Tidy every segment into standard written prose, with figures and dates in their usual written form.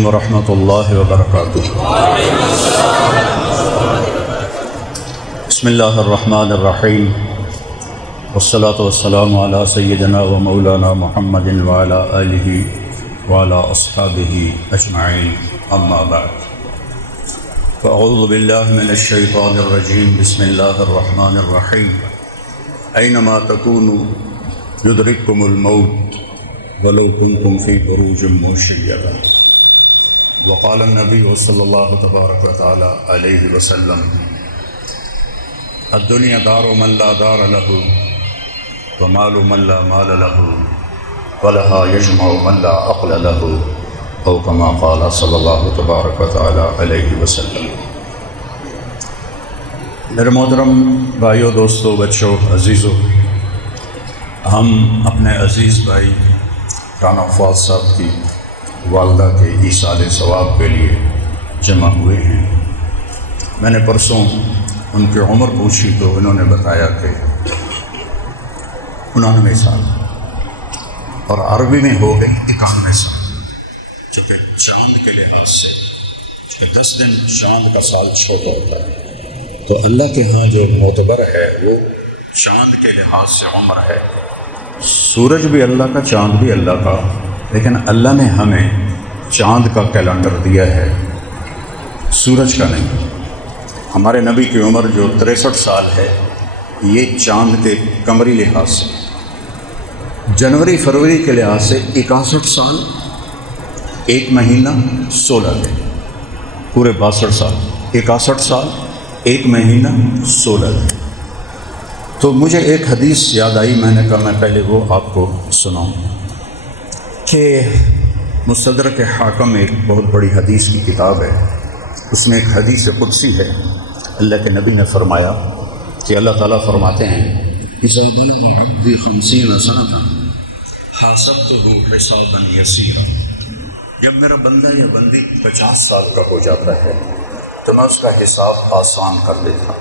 علیکم ورحمۃ اللہ وبرکاتہ۔ بسم اللہ الرحمن الرحیم، والصلاة والسلام علی سیدنا و مولانا محمد وعلی آلہ وعلی اصحابہ اجمعین، اما بعد فاعوذ باللہ من الشیطان الرجیم، بسم اللہ الرحمن الرحیم۔ اینما تکونوا یدرککم الموت ولو کنتم فی بروج مشیدہ۔ وقال النبی صلی اللہ تبارک و تعالی علیہ وسلم: الدنیا دار من لا دار له ومال من لا مال له ولها یجمع من لا عقل له، او کما قال صلی اللہ تبارک و تعالی علیہ وسلم۔ میرے محترم بھائیوں، دوستوں، بچوں، عزیزوں، ہم اپنے عزیز بھائی رانا فواد صاحب کی والدہ کے ایصال ثواب کے لیے جمع ہوئے ہیں۔ میں نے پرسوں ان کی عمر پوچھی تو انہوں نے بتایا کہ 99 سال، اور عربی میں ہو گئی 91 سال، چونکہ چاند کے لحاظ سے 10 دن چاند کا سال چھوٹا ہوتا ہے، تو اللہ کے ہاں جو معتبر ہے وہ چاند کے لحاظ سے عمر ہے۔ سورج بھی اللہ کا، چاند بھی اللہ کا، لیکن اللہ نے ہمیں چاند کا کیلنڈر دیا ہے، سورج کا نہیں۔ ہمارے نبی کی عمر جو 63 سال ہے، یہ چاند کے قمری لحاظ سے، جنوری فروری کے لحاظ سے 61 سال 1 مہینہ 16 دن، پورے 62 سال، 61 سال 1 مہینہ 16 دن۔ تو مجھے ایک حدیث یاد آئی، میں نے کہا میں پہلے وہ آپ کو سناؤں کہ مستدرک حاکم ایک بہت بڑی حدیث کی کتاب ہے، اس میں ایک حدیث قدسی ہے۔ اللہ کے نبی نے فرمایا کہ اللہ تعالیٰ فرماتے ہیں: اذا بلغ عبدی 50 سنة حاسبته حسابا یسیرا۔ جب میرا بندہ یا بندی 50 سال کا ہو جاتا ہے تو میں اس کا حساب آسان کر دیتا ہوں۔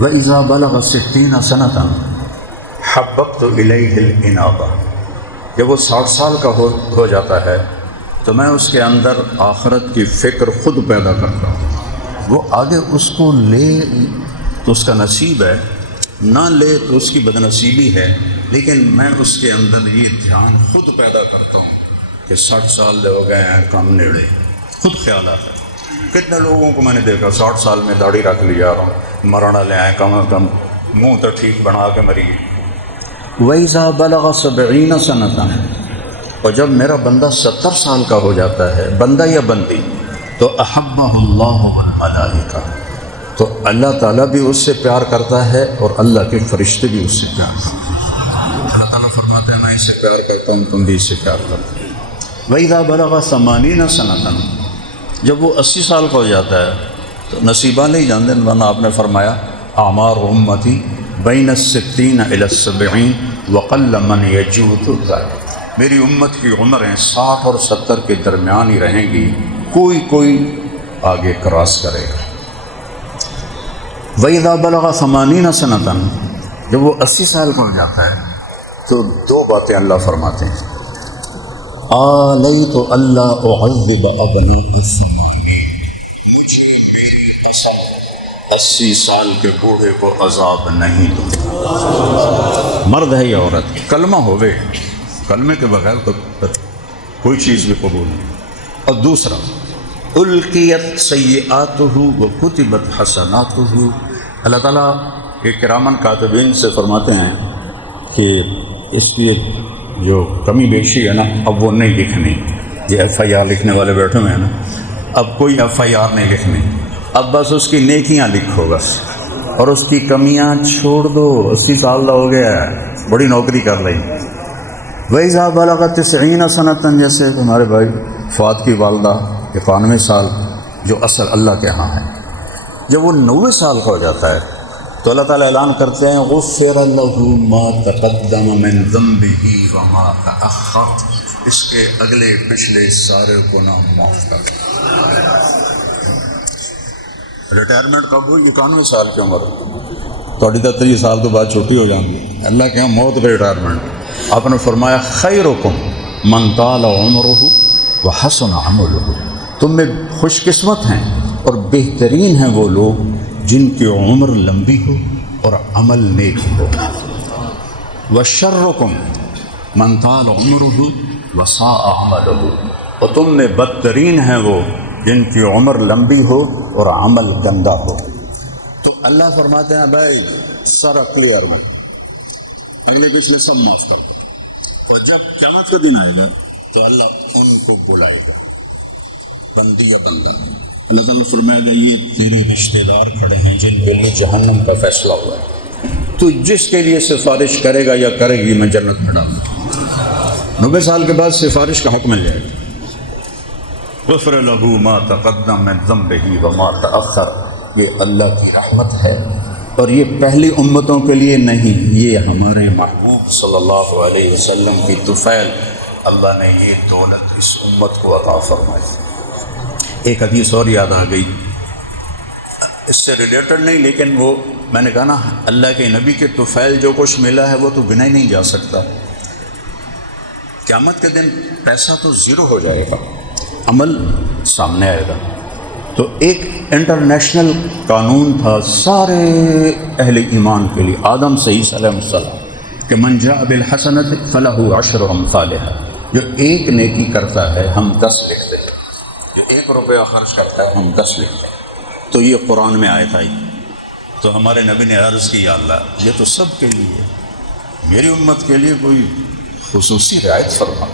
وَإِذَا بَلَغَ 60 سَنَةً حَبَّبْتُ إِلَيْهِ الْإِنَابَةَ۔ جب وہ 60 سال کا ہو جاتا ہے تو میں اس کے اندر آخرت کی فکر خود پیدا کرتا ہوں۔ وہ آگے اس کو لے تو اس کا نصیب ہے، نہ لے تو اس کی بدنصیبی ہے، لیکن میں اس کے اندر یہ دھیان خود پیدا کرتا ہوں کہ 60 سال ہو گئے ہیں، کام نیڑے، خود خیال آتا ہے۔ کتنے لوگوں کو میں نے دیکھا 60 سال میں داڑھی رکھ لی جا رہا ہوں، مرنا لے آئے، کم از کم منہ تو ٹھیک بنا کے مری۔ وَإِذَا بَلَغَ 70 سَنَةً، اور جب میرا بندہ 70 سال کا ہو جاتا ہے، بندہ یا بندی، تو أَحَبَّهُ اللَّهُ وَالْمَلَائِكَةُ، تو اللہ تعالیٰ بھی اس سے پیار کرتا ہے اور اللہ کے فرشتے بھی اس سے پیار کرتے ہیں۔ اللہ تعالیٰ فرماتے ہیں میں اس سے پیار کرتا ہوں، تم بھی اس سے پیار کرتے ہیں۔ وَإِذَا بَلَغَ 80 سَنَةً، جب وہ 80 سال کا ہو جاتا ہے تو نصیبہ نہیں جانتے، ورنہ آپ نے فرمایا اعمار امتی بین 60 الی 70 وقل من یجوز ذلک۔ میری امت کی عمریں 60 اور 70 کے درمیان ہی رہیں گی، کوئی آگے کراس کرے گا۔ وَإِذَا بَلَغَ 80 سَنَةً، جب وہ 80 سال کا ہو جاتا ہے تو 2 باتیں اللہ فرماتے ہیں: آلیت اللہ اعذب ابناء الثمانین، مجھے میری اثر 80 سال کے بوڑھے کو عذاب نہیں دوں۔ مرد ہے یا عورت، کلمہ ہوئے، کلمے کے بغیر تو کوئی چیز بھی قبول نہیں۔ اور دوسرا، القیت سیئاتہ وکتبت حسناتہ، اللہ تعالیٰ کے کرامن کاتبین سے فرماتے ہیں کہ اس کی جو کمی بیشی ہے نا، اب وہ نہیں لکھنی۔ یہ FIR لکھنے والے بیٹھے ہوئے ہیں نا، اب کوئی FIR نہیں لکھنی، اب بس اس کی نیکیاں لکھو بس، اور اس کی کمیاں چھوڑ دو۔ 80 سال کا ہو گیا ہے، بڑی نوکری کر رہی۔ وَإِذَا بَلَغَ 90 سَنَةً، جیسے ہمارے بھائی فواد کی والدہ 91 سال، جو اصل اللہ کے ہاں ہے، جب وہ 90 سال کا ہو جاتا ہے تو اللہ تعالیٰ اعلان کرتے ہیں غفر لہ ما تقدم من ذنبہ وما تأخر، اس کے اگلے پچھلے سارے گناہ معاف کر۔ ریٹائرمنٹ کب ہوئی؟ 91 سال کی عمر، تھوڑی 30 سال تو بعد چھٹی ہو جائیں گی، اللہ کے ہاں موت پہ ریٹائرمنٹ۔ آپ نے فرمایا خیرکم من طال عمرہ وحسن عملہ، تم میں خوش قسمت ہیں اور بہترین ہیں وہ لوگ جن کی عمر لمبی ہو اور عمل نیک ہو۔ وشرکم من طال عمرہ وساء عملہ، اور تم میں بدترین ہیں وہ جن کی عمر لمبی ہو اور عمل گندا ہو۔ تو اللہ فرماتے ہیں بھائی سارا کلیئر میں اگلے پچھلے سب معاف کر، اور جب قیامت کا دن آئے گا تو اللہ ان کو بلائے گا، بندی یا بندہ۔ اللہ تعالیٰ فرمائے گا یہ تیرے رشتے دار کھڑے ہیں جن کے لیے جہنم کا فیصلہ ہوا ہے، تو جس کے لیے سفارش کرے گا یا کرے گی میں جنت میں ڈالوں گا۔ 90 سال کے بعد سفارش کا حکم مل جائے گا، غفر لہ ما تقدم من ذنبہ وما تأخر۔ یہ اللہ کی رحمت ہے، اور یہ پہلی امتوں کے لیے نہیں، یہ ہمارے محبوب صلی اللہ علیہ وسلم کی طفیل، اللہ نے یہ دولت اس امت کو عطا فرمائی۔ ایک حدیث اور یاد آ گئی، اس سے ریلیٹڈ نہیں، لیکن وہ میں نے کہا نا اللہ کے نبی کے طفیل جو کچھ ملا ہے وہ تو گنا ہی نہیں جا سکتا۔ قیامت کے دن پیسہ تو زیرو ہو جائے گا، عمل سامنے آئے گا۔ تو ایک انٹرنیشنل قانون تھا سارے اہل ایمان کے لیے، آدم سے عیسیٰ علیہ السلام، کہ من جاء بالحسنۃ فلہ عشر امثالھا، جو ایک نیکی کرتا ہے ہم 10 لکھتے ہیں، جو 1 روپیہ خرچ کرتا ہے ہم 10 لکھتے ہیں۔ تو یہ قرآن میں آیت آئی، تو ہمارے نبی نے عرض کی یا اللہ یہ تو سب کے لیے ہے، میری امت کے لیے کوئی خصوصی رعایت فرما،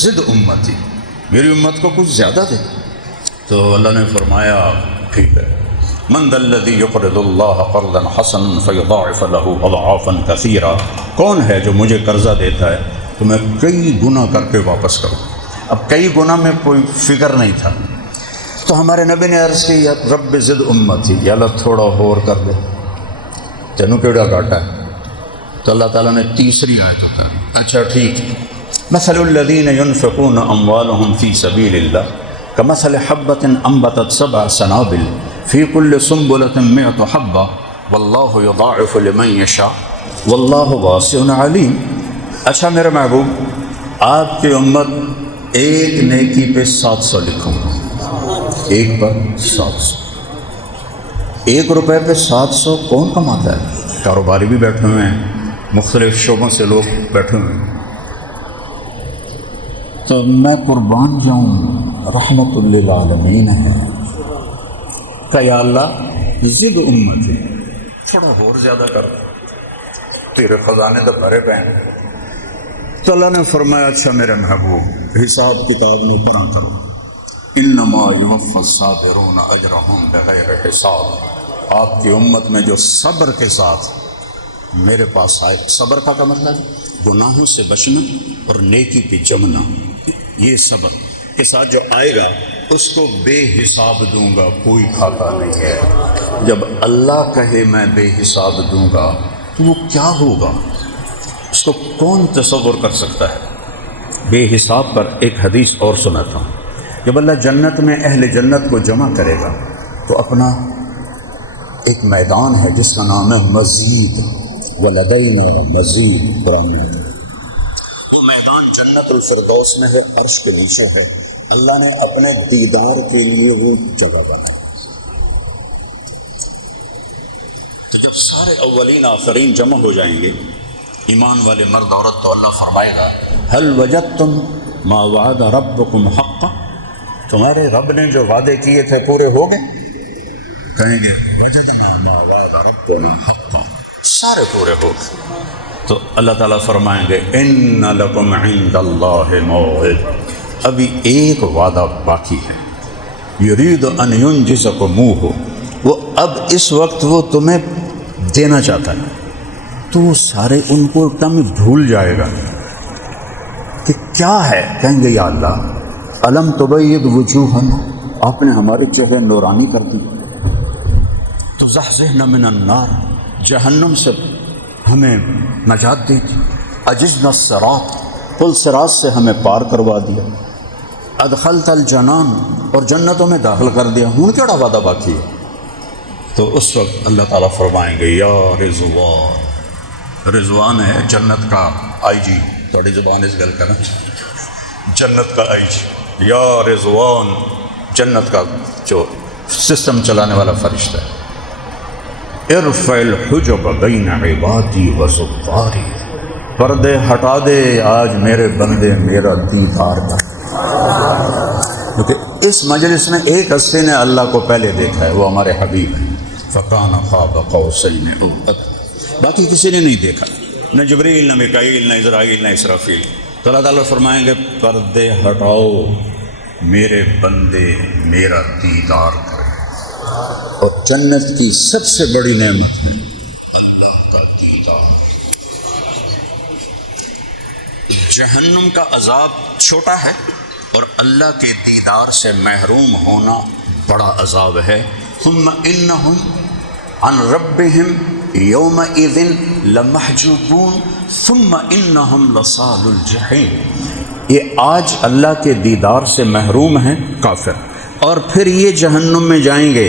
زد امتی، میری امت کو کچھ زیادہ دے۔ تو اللہ نے فرمایا ٹھیک ہے، من ذا الذی یقرض اللہ قرضا حسنا فیضاعف له اضعافا کثیرا، کون ہے جو مجھے قرضہ دیتا ہے تو میں کئی گنا کر کے واپس کروں۔ اب کئی گنا میں کوئی فگر نہیں تھا، تو ہمارے نبی نے عرض کی یا رب زد امتی، یا اللہ تھوڑا اور کر دے، تینوں کیڑا گاٹا ہے۔ تو اللہ تعالیٰ نے تیسری آیت اتاری، اچھا ٹھیک، مثل الذین ينفقون اموالهم فی سبیل اللہ کمثل حبۃ انبتت 7 سنابل فی کل سنبلۃ 100 حبۃ واللہ یضاعف لمن یشاء واللہ واسع علیم۔ اچھا میرے محبوب، آپ کی امت ایک نیکی پہ 700 لکھوں گا، ایک پر 700، 1 روپے پہ 700 کون کماتا ہے؟ کاروباری بھی بیٹھے ہوئے ہیں، مختلف شعبوں سے لوگ بیٹھے ہوئے ہیں۔ تو میں قربان جاؤں، رحمت للعالمین ہے کہ یا اللہ زد امت ہے، تھوڑا اور زیادہ کر، تیرے خزانے تو بھرے پے ہیں۔ تو اللہ نے فرمایا اچھا میرے محبوب حساب کتاب نو پرا کرو، انما یوفی الصابرون اجرہم بغیر حساب۔ آپ کی امت میں جو صبر کے ساتھ میرے پاس آئے، صبر کا مطلب گناہوں سے بچنا اور نیکی پہ جمنا، یہ صبر کے ساتھ جو آئے گا اس کو بے حساب دوں گا، کوئی کھاتا نہیں ہے۔ جب اللہ کہے میں بے حساب دوں گا تو وہ کیا ہوگا، اس کو کون تصور کر سکتا ہے؟ بے حساب پر ایک حدیث اور سناتا ہوں، جب اللہ جنت میں اہل جنت کو جمع کرے گا تو اپنا ایک میدان ہے جس کا نام ہے مزید، ولدینا مزید، قرآن میں وہ میدان جنت الفردوس میں ہے، عرش کے نیچے ہے، اللہ نے اپنے دیدار کے لیے وہ جگہ بنایا۔ جب سارے اولین آخرین جمع ہو جائیں گے، ایمان والے مرد عورت، تو اللہ فرمائے گا هل وجدتم ما وعد ربکم حقا، تمہارے رب نے جو وعدے کیے تھے پورے ہو گئے؟ کہیں گے وجدنا ما وعد ربنا حقا، سارے پورے ہو گئے۔ تو اللہ تعالیٰ فرمائیں گے ان لکم عند اللہ موعد، ابھی ایک وعدہ باقی ہے، یرید ان ینجزکموہ، وہ اب اس وقت وہ تمہیں دینا چاہتا ہے، تو وہ سارے ان کو تم بھول جائے گا کہ کیا ہے۔ کہیں گے یا اللہ الم تبید وجوہنا، آپ نے ہمارے چہرے نورانی کر دی، تو زحزحنا من النار، جہنم سے ہمیں نجات دی تھی، اجزنا الصراط، پل صراط سے ہمیں پار کروا دیا، ادخلت الجنان، اور جنتوں میں داخل کر دیا، ہوں کیڑا وعدہ باقی ہے؟ تو اس وقت اللہ تعالیٰ فرمائیں گے یا رضوان، رضوان ہے جنت کا آئی جی، تھوڑی زبان اس گل کریں، جنت کا آئی جی، یا رضوان جنت کا جو سسٹم چلانے والا فرشتہ ہے، ارفع الحجب بین عبادی و زواری، پردے ہٹا دے آج میرے بندے میرا دیدار کر۔ کیونکہ اس مجلس میں ایک ہستی نے اللہ کو پہلے دیکھا ہے، وہ ہمارے حبیب ہیں، فکان قاب قوسین او ادنی، باقی کسی نے نہیں دیکھا، نہ جبریل، نہ میکائیل، نہ اسرائیل، نہ اسرافیل۔ تو اللہ تعالیٰ فرمائیں گے پردے ہٹاؤ، میرے بندے میرا دیدار کریں۔ اور جنت کی سب سے بڑی نعمت ہے اللہ کا دیدار۔ جہنم کا عذاب چھوٹا ہے اور اللہ کے دیدار سے محروم ہونا بڑا عذاب ہے۔ ثم انہم عن ربہم یومئذ لمحجوبون ثم انہم لصال الجحیم۔ یہ آج اللہ کے دیدار سے محروم ہیں کافر، اور پھر یہ جہنم میں جائیں گے۔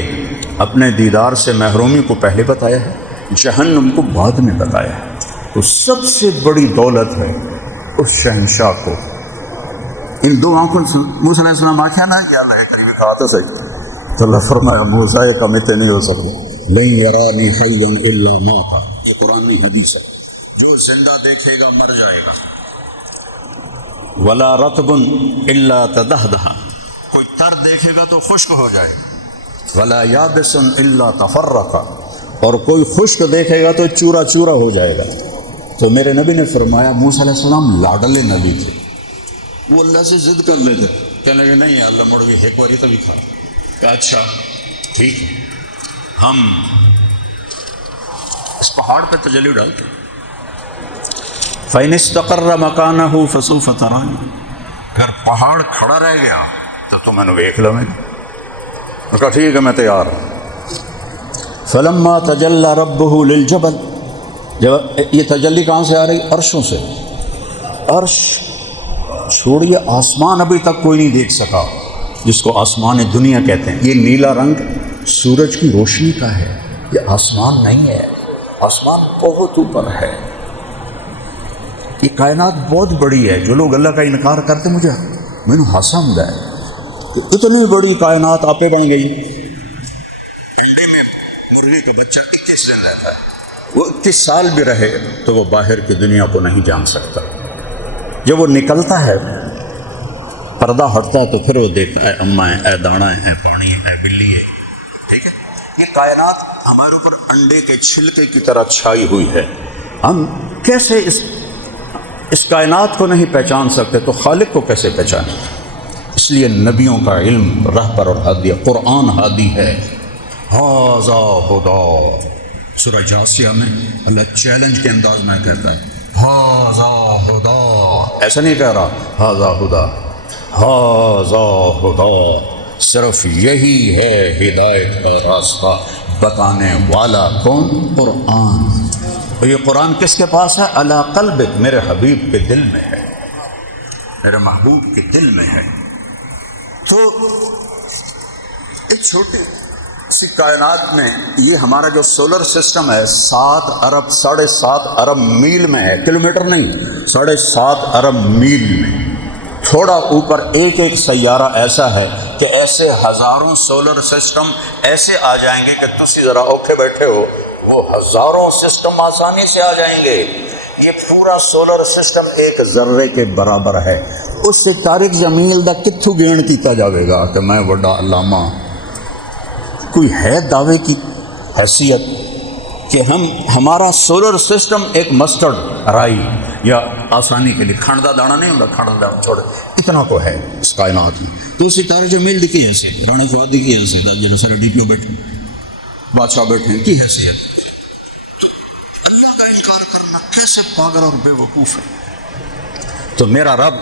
اپنے دیدار سے محرومی کو پہلے بتایا ہے، جہنم کو بعد میں بتایا ہے۔ تو سب سے بڑی دولت ہے اس شہنشاہ کو ان دو آنکھوں سے موسیٰ علیہ السلام آنکھیں نہ کیا اللہ قریبی کہا تو صحیح، تو اللہ فرمایا موسیٰ یہ کمیتے نہیں ہو سکتے، لن یرانی حیا الا ماتا، یہ قرآن میں حدیث ہے، جو زندہ دیکھے گا مر جائے گا۔ ولا رطب الا تدہدہ، کوئی تر دیکھے گا تو خشک ہو جائے گا۔ ولا یابس الا تفرقا، اور کوئی خشک دیکھے گا تو چورا چورا ہو جائے گا۔ تو میرے نبی نے فرمایا موسیٰ علیہ السلام لاڈلے نبی تھے، وہ اللہ سے ضد کر لیتے، کہنے لگے نہیں اللہ مڑ بھی ایک باری تبھی کھا، کہا اچھا ٹھیک ہے، ہم اس پہاڑ پہ تجلی ڈالتے فَإِنِ اسْتَقَرَّ مَكَانَهُ فَسَوْفَ تَرَانِي، اگر پہاڑ کھڑا رہ گیا تو تم نے دیکھ لو۔ میں نے کہا ٹھیک ہے میں تیار ہوں۔ فَلَمَّا تَجَلَّى رَبُّهُ لِلْجَبَلِ، جب یہ تجلی کہاں سے آ رہی؟ عرشوں سے۔ عرش چھوڑیے آسمان ابھی تک کوئی نہیں دیکھ سکا، جس کو آسمان دنیا کہتے ہیں۔ یہ نیلا رنگ سورج کی روشنی کا ہے، یہ آسمان نہیں ہے، آسمان بہت اوپر ہے۔ یہ کائنات بہت بڑی ہے، جو لوگ اللہ کا انکار کرتے مجھے ہنسا آتا ہے کہ اتنی بڑی کائنات آپ پہ بن گئی۔ انڈے میں مرغی کا بچہ 21 دن رہتا ہے، وہ 21 سال بھی رہے تو وہ باہر کی دنیا کو نہیں جان سکتا۔ جب وہ نکلتا ہے پردہ ہٹتا ہے تو پھر وہ دیکھتا ہے اماں ہے، اے دانا ہے، پانی ہے، بلی ہے۔ ٹھیک ہے، یہ کائنات ہمارے اوپر انڈے کے چھلکے کی طرح چھائی ہوئی ہے۔ ہم کیسے اس کائنات کو نہیں پہچان سکتے تو خالق کو کیسے پہچانیں؟ اس لیے نبیوں کا علم رہبر اور ہادی، قرآن ہادی ہے۔ ھذا ھدی، سورہ جاسیہ میں اللہ چیلنج کے انداز میں کہتا ہے ھذا ھدی، ایسا نہیں کہہ رہا ھذا ھدی، ھذا ھدی، صرف یہی ہے ہدایت کا راستہ بتانے والا۔ کون؟ قرآن۔ اور یہ قرآن کس کے پاس ہے؟ علی قلبک، میرے حبیب کے دل میں ہے، میرے محبوب کے دل میں ہے۔ تو ایک چھوٹی سی کائنات میں یہ ہمارا جو سولر سسٹم ہے 7 ارب 7.5 ارب میل میں ہے، کلومیٹر نہیں، 7.5 ارب میل میں۔ تھوڑا اوپر ایک ایک سیارہ ایسا ہے کہ ایسے ہزاروں سولر سسٹم ایسے آ جائیں گے کہ تسی ذرا اوکھے بیٹھے ہو، وہ ہزاروں سسٹم آسانی سے آ جائیں گے۔ یہ پورا سولر سسٹم ایک ذرے کے برابر ہے۔ اس سے طارق جمیل دا کتھو گین کیتا جاوے گا کہ میں بڑا علامہ، کوئی ہے دعوے کی حیثیت کہ ہمارا سولر سسٹم ایک مسٹرڈ رائی یا آسانی کے لیے کھنڈا دانا نہیں ہوتا، کھنڈا دانا چھوڑے اتنا کو ہے اس کائنات میں۔ تو ستارے جمیل دی کی حیثیت، رانا فؤاد دی کی حیثیت، جیسے سارے ڈی پی او بیٹھے، بادشاہ بیٹھے کی حیثیت۔ تو اللہ کا انکار کرنا کیسے پاگل اور بے وقوف ہے۔ تو میرا رب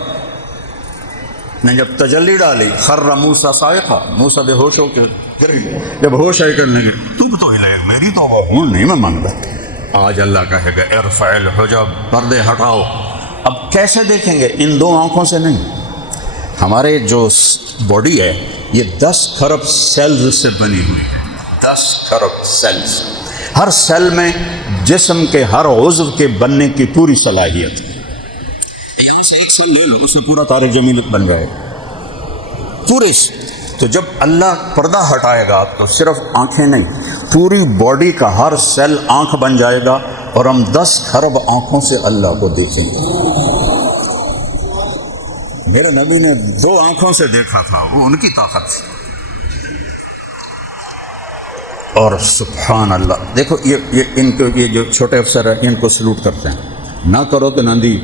نے جب تجلی ڈالی خر موسیٰ صاعقہ، موسیٰ بے ہوش ہو کے گر گئے۔ جب ہوش آئی کرنے لگے تم تو ہلے، میری تو ہوں نہیں میں مانگتا۔ آج اللہ کہے گا ارفع الحجب، پردے ہٹاؤ۔ اب کیسے دیکھیں گے؟ ان دو آنکھوں سے نہیں۔ ہمارے جو باڈی ہے یہ 10 کھرب سیلز سے بنی ہوئی ہے، 10 کھرب سیلز۔ ہر سیل میں جسم کے ہر عضو کے بننے کی پوری صلاحیت ہے۔ یہاں سے ایک سیل لے لو، اس میں پورا طارق جمیل بن جائے۔ پورے تو جب اللہ پردہ ہٹائے گا تو صرف آنکھیں نہیں، پوری باڈی کا ہر سیل آنکھ بن جائے گا، اور ہم 10 کھرب آنکھوں سے اللہ کو دیکھیں گے۔ میرے نبی نے 2 آنکھوں سے دیکھا تھا، وہ ان کی طاقت تھی۔ اور سبحان اللہ، دیکھو یہ ان کو، یہ جو چھوٹے افسر ہیں ان کو سلوٹ کرتے ہیں، نہ کرو تو نندی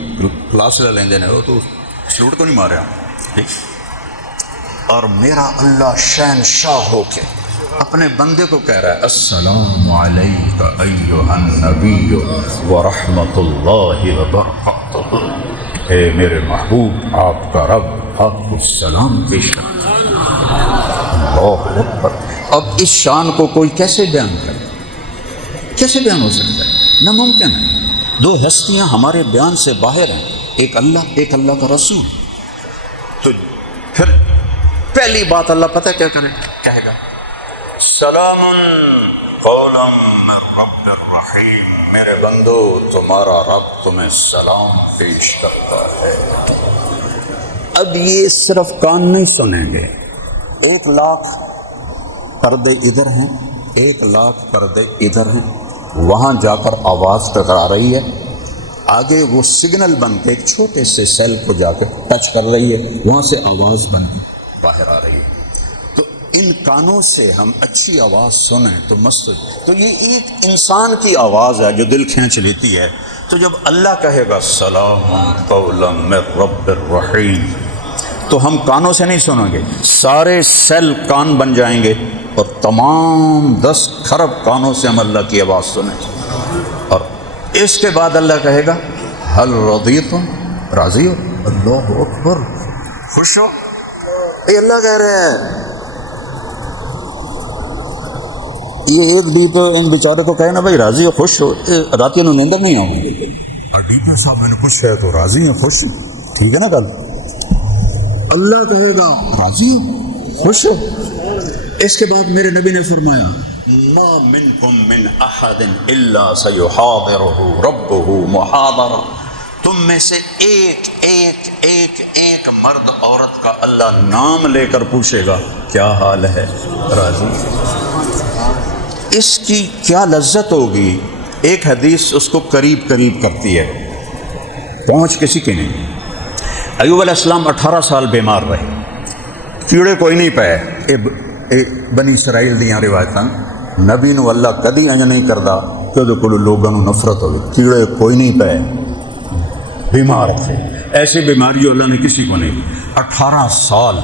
کلاس لے لیں دینے ہو تو سلوٹ کو نہیں مارے ہم، ٹھیک۔ اور میرا اللہ شہنشاہ ہو کے اپنے بندے کو کہہ رہا ہے السلام علیک ایھا النبی ورحمۃ اللہ وبرکاتہ، اے میرے محبوب آپ کا رب آپ کو سلام پیش کرتا ہے۔ اللہ اکبر۔ اب اس شان کو کوئی کیسے بیان کرے؟ کیسے بیان ہو سکتا ہے؟ ناممکن ہے۔ 2 ہستیاں ہمارے بیان سے باہر ہیں، ایک اللہ کا رسول۔ تو پھر پہلی بات اللہ پتہ کیا کہے گا؟ سلام قولا من رب الرحیم، میرے بندو تمہارا رب تمہیں سلام پیش کرتا ہے۔ اب یہ صرف کان نہیں سنیں گے، 1 لاکھ پردے ادھر ہیں، 1 لاکھ پردے ادھر ہیں، وہاں جا کر آواز ٹکرا رہی ہے، آگے وہ سگنل بن کے ایک چھوٹے سے سیل کو جا کے ٹچ کر رہی ہے، وہاں سے آواز بن کے باہر آ رہی ہے۔ تو ان کانوں سے ہم اچھی آواز سنیں تو مست ہو۔ تو یہ ایک انسان کی آواز ہے جو دل کھینچ لیتی ہے۔ تو جب اللہ کہے گا سلام قولا من رب الرحیم، تو ہم کانوں سے نہیں سنیں گے، سارے سیل کان بن جائیں گے، اور تمام 10 کھرب کانوں سے ہم اللہ کی آواز سنیں۔ اور اس کے بعد اللہ کہے گا حل رضیتم، راضی ہو؟ اللہ اکبر، خوش ہو؟ یہ اللہ کہہ رہے ہیں۔ یہ ایک ڈیپو ان بیچارے کو کہے نا بھائی راضی ہو، خوش ہو، راتوں میں نیندر نہیں آؤں گی، ڈیپو صاحب میں نے کچھ ہے تو راضی ہیں، خوش ہیں، ٹھیک ہے نا؟ کل اللہ کہے گا راضی ہو، خوش ہو۔ اس کے بعد میرے نبی نے فرمایا ما منکم من احد الا سیحاضرہ ربہ محاضرہ، تم میں سے ایک مرد عورت کا اللہ نام لے کر پوچھے گا کیا حال ہے، راضی؟ اس کی کیا لذت ہوگی۔ ایک حدیث اس کو قریب کرتی ہے، پہنچ کسی کی نہیں۔ ایوب علیہ السلام 18 سال بیمار رہے، کیڑے کوئی نہیں پائے۔ بنی اسرائیل دیاں روایتاں نبی نو اللہ کدی انج نہیں کردا کہ وہ کو لوگوں نفرت ہوگی، کیڑے کوئی نہیں پائے، بیمار تھے۔ ایسی بیماری اللہ نے کسی کو نہیں، 18 سال۔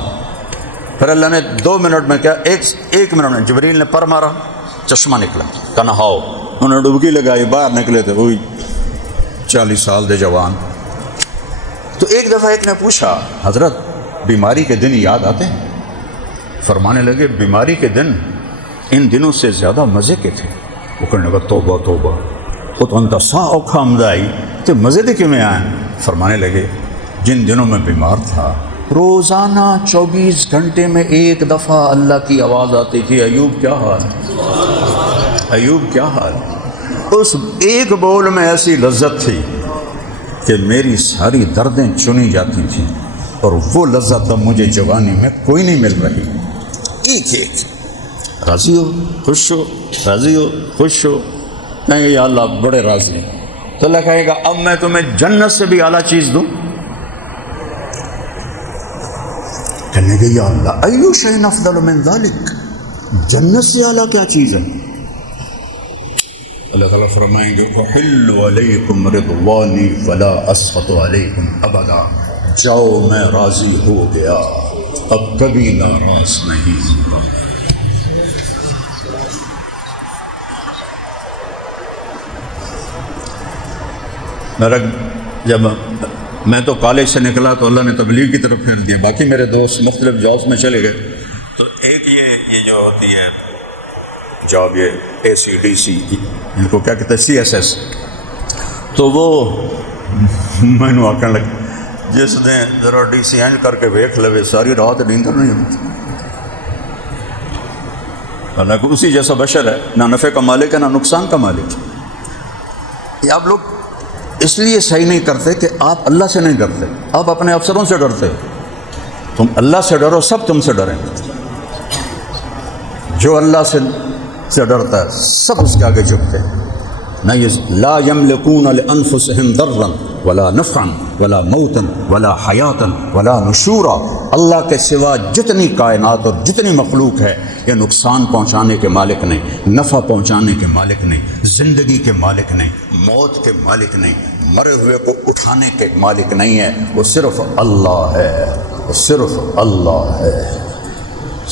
پھر اللہ نے 2 منٹ میں کیا، ایک منٹ میں جبریل نے پر مارا، چشمہ نکلا، کہا نہاؤ، انہوں نے ڈبکی لگائی، باہر نکلے تھے وہی 40 سال دے جوان۔ تو ایک دفعہ ایک نے پوچھا حضرت بیماری کے دن یاد آتے ہیں؟ فرمانے لگے بیماری کے دن ان دنوں سے زیادہ مزے کے تھے۔ وہ کہنے لگا توبہ توبہ، وہ تو انتا سا اوکھا آمدائی تو مزے دے کیوں میں آئیں؟ فرمانے لگے جن دنوں میں بیمار تھا روزانہ 24 گھنٹے میں 1 دفعہ اللہ کی آواز آتی تھی ایوب کیا حال، ایوب کیا حال۔ اس ایک بول میں ایسی لذت تھی کہ میری ساری دردیں چنی جاتی تھیں، اور وہ لذت اب مجھے جوانی میں کوئی نہیں مل رہی۔ ایک راضی ہو، خوش ہو، راضی ہو، خوش ہو، کہیں گے یا اللہ بڑے راضی ہیں۔ تو اللہ کہے گا اب میں تمہیں جنت سے بھی اعلیٰ چیز دوں۔ کہنے گے یا اللہ ایو شیء افضل من ذلک، جنت سے اعلیٰ کیا چیز ہے؟ اللہ تعالیٰ فرمائیں گے احل علیکم رضوانی فلا اسخط علیکم ابدا، جاؤ میں راضی ہو گیا اب کبھی ناراض نہیں ہوگا۔ جب میں تو کالج سے نکلا تو اللہ نے تبلیغ کی طرف پھیر دیا، باقی میرے دوست مختلف جابس میں چلے گئے۔ تو ایک یہ جو ہوتی ہے جاب، یہ ACDC ان کو کیا کہتے ہیں CSS، تو وہ میں نے آکھن لگا جس نے ذرا DC اینڈ کر کے ویکھ لوے ساری رات نیندر نہیں ہوتی۔ حالانکہ اسی جیسا بشر ہے، نہ نفع کا مالک ہے نہ نقصان کا مالک۔ یہ آپ لوگ اس لیے صحیح نہیں کرتے کہ آپ اللہ سے نہیں ڈرتے، آپ اپنے افسروں سے ڈرتے۔ تم اللہ سے ڈرو، سب تم سے ڈریں. جو اللہ سے ڈرتا ہے سب اس کے آگے جھکتے ہیں. لا یملکون لانفسہم ضرا ولا نفعا ولا موتا ولا حیاتا ولا نشورا. اللہ کے سوا جتنی کائنات اور جتنی مخلوق ہے یہ نقصان پہنچانے کے مالک نہیں، نفع پہنچانے کے مالک نہیں، زندگی کے مالک نہیں، موت کے مالک نہیں، مرے ہوئے کو اٹھانے کے مالک نہیں ہے. وہ صرف اللہ ہے، وہ صرف اللہ ہے.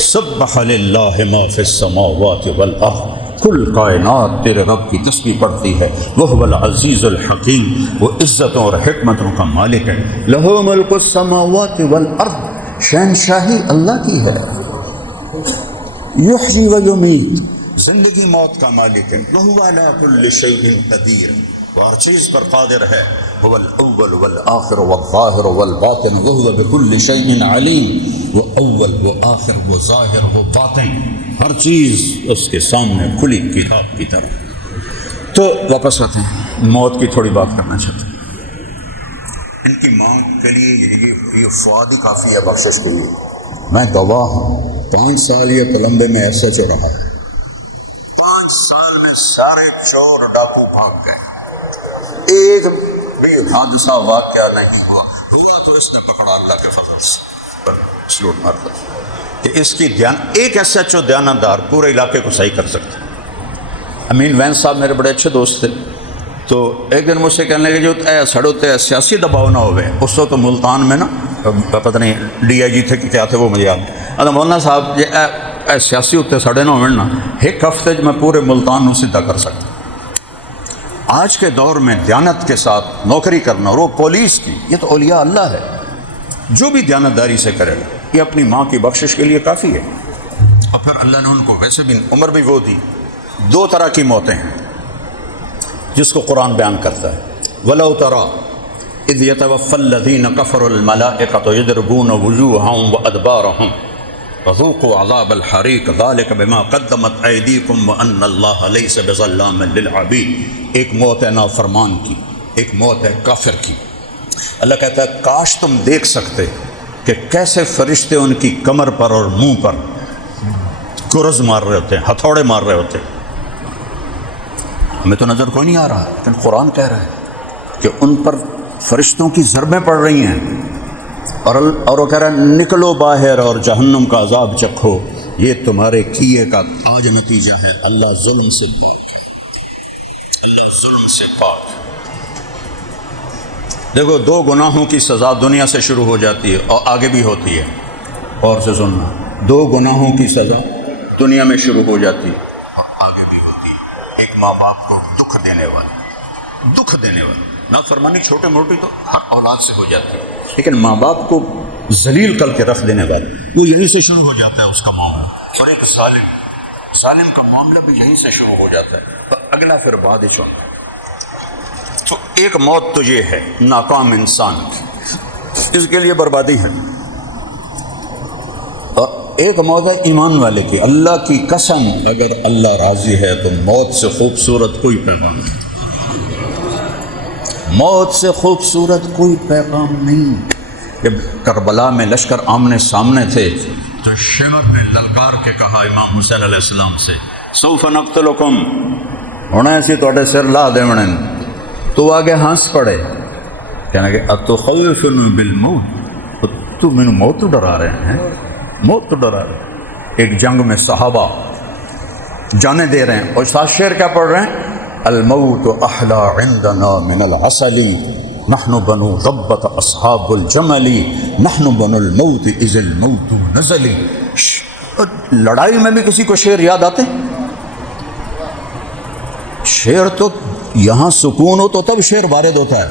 سبح للہ ما فی السماوات والارض. کل کائنات تیرے رب کی تسبیح پڑھتی ہے. وہو العزیز الحکیم، وہ عزتوں اور حکمتوں کا مالک ہے. لہ ملک السماوات والارض، شہنشاہی اللہ کی ہے. یحیی و یمیت، زندگی موت کا مالک ہے. وہو علی کل شیء قدیر، وہ ہر چیز پر قادر ہے. هو الاول والآخر والظاہر والباطن وهو بكل شیء علیم. وہ اول، وہ آخر، وہ ظاہر، وہ باطن، ہر چیز اس کے سامنے کھلی کتاب کی طرح. تو واپس آتے ہیں، موت کی تھوڑی بات کرنا چاہتے ہیں. ان کی ماں کے لیے یہ فواد ہی کافی ہے بخشش کے لیے. میں گواہ ہوں 5 سال یہ کولمبے میں ایسا چل رہا ہے. 5 سال میں سارے چور ڈاکو بھاگ گئے. ایک بھی حادثہ واقعہ نہیں ہوا تو اس نے پکڑا اللہ کے فضل سے سلوٹ مار دیا کہ اس کی ایک ایسا اچھا دیانتدار پورے علاقے کو صحیح کر سکتا. امین وین صاحب میرے بڑے اچھے دوست تھے. تو ایک دن مجھ سے کہنے لگے جو سڑوتے سیاسی دباؤ نہ ہوئے. اس وقت تو ملتان میں نا پتہ نہیں ڈی آئی جی تھے کہ کیا تھے وہ مجھے یاد. مولانا صاحب یہ سیاسی اتنے سڑے نہ ہوئے نا، ایک ہفتے میں پورے ملتان نو سیدھا کر سکتا. آج کے دور میں دیانت کے ساتھ نوکری کرنا اور وہ پولیس کی، یہ تو اولیاء اللہ ہے. جو بھی دیانتداری سے کرے یہ اپنی ماں کی بخشش کے لیے کافی ہے. اور پھر اللہ نے ان کو ویسے بھی عمر بھی وہ دی. 2 طرح کی موتیں ہیں جس کو قرآن بیان کرتا ہے. وَلَوْ تَرَىٰ إِذْ يَتَوَفَّى الَّذِينَ كَفَرُوا الْمَلَائِكَةُ يَضْرِبُونَ وُجُوهَهُمْ وَأَدْبَارَهُمْ وَذُوقُوا عَذَابَ الْحَرِيقِ ذَلِكَ بِمَا قَدَّمَتْ أَيْدِيكُمْ وَأَنَّ اللَّهَ لَيْسَ بِظَلَّامٍ لِّلْعَبِيدِ. ایک موت ہے نافرمان کی، ایک موت ہے کافر کی. اللہ کہتا ہے کاش تم دیکھ سکتے کہ کیسے فرشتے ان کی کمر پر اور منہ پر گرز مار رہے ہوتے ہیں، ہتھوڑے مار رہے ہوتے ہیں. ہمیں تو نظر کوئی نہیں آ رہا، لیکن قرآن کہہ رہا ہے کہ ان پر فرشتوں کی ضربیں پڑ رہی ہیں. اور وہ کہہ رہا ہے نکلو باہر اور جہنم کا عذاب چکھو، یہ تمہارے کیے کا آج نتیجہ ہے. اللہ ظلم سے پاک ہے، اللہ ظلم سے پاک. دیکھو 2 گناہوں کی سزا دنیا سے شروع ہو جاتی ہے اور آگے بھی ہوتی ہے. اور سے سننا، 2 گناہوں کی سزا دنیا میں شروع ہو جاتی ہے اور آگے بھی ہوتی ہے. ایک ماں باپ کو دکھ دینے والی نافرمانی چھوٹے موٹی تو ہر اولاد سے ہو جاتی ہے، لیکن ماں باپ کو ذلیل کر کے رکھ دینے والی وہ یہیں سے شروع ہو جاتا ہے اس کا معاملہ. اور ایک ظالم کا معاملہ بھی یہیں سے شروع ہو جاتا ہے. تو اگلا پھر بعد ہی چھوڑتا ہے. تو ایک موت تو یہ ہے ناکام انسان کی، اس کے لیے بربادی ہے. اور ایک موت ہے ایمان والے کی. اللہ کی قسم اگر اللہ راضی ہے تو موت سے خوبصورت کوئی پیغام نہیں، موت سے خوبصورت کوئی پیغام نہیں. جب کربلا میں لشکر آمنے سامنے تھے تو شمر نے للکار کے کہا امام حسین علیہ السلام سے سوف نقتلکم، ہونا سی توڑے سر لا دیونے. تو آگے ہنس پڑے، کہنے کہ اتخوفنی بالموت، تو میں موت تو ڈرا رہے ہیں، موت تو ڈرا رہے ہیں. ایک جنگ میں صحابہ جانے دے رہے ہیں اور ساتھ شعر کیا پڑھ رہے ہیں؟ الموت احلا عندنا من العسل نحن بنو ضبط اصحاب الجمل نحن بنو الموت اذ الموت نزل. لڑائی میں بھی کسی کو شعر یاد آتے ہیں؟ شعر تو یہاں سکون ہو تو تب شعر وارد ہوتا ہے.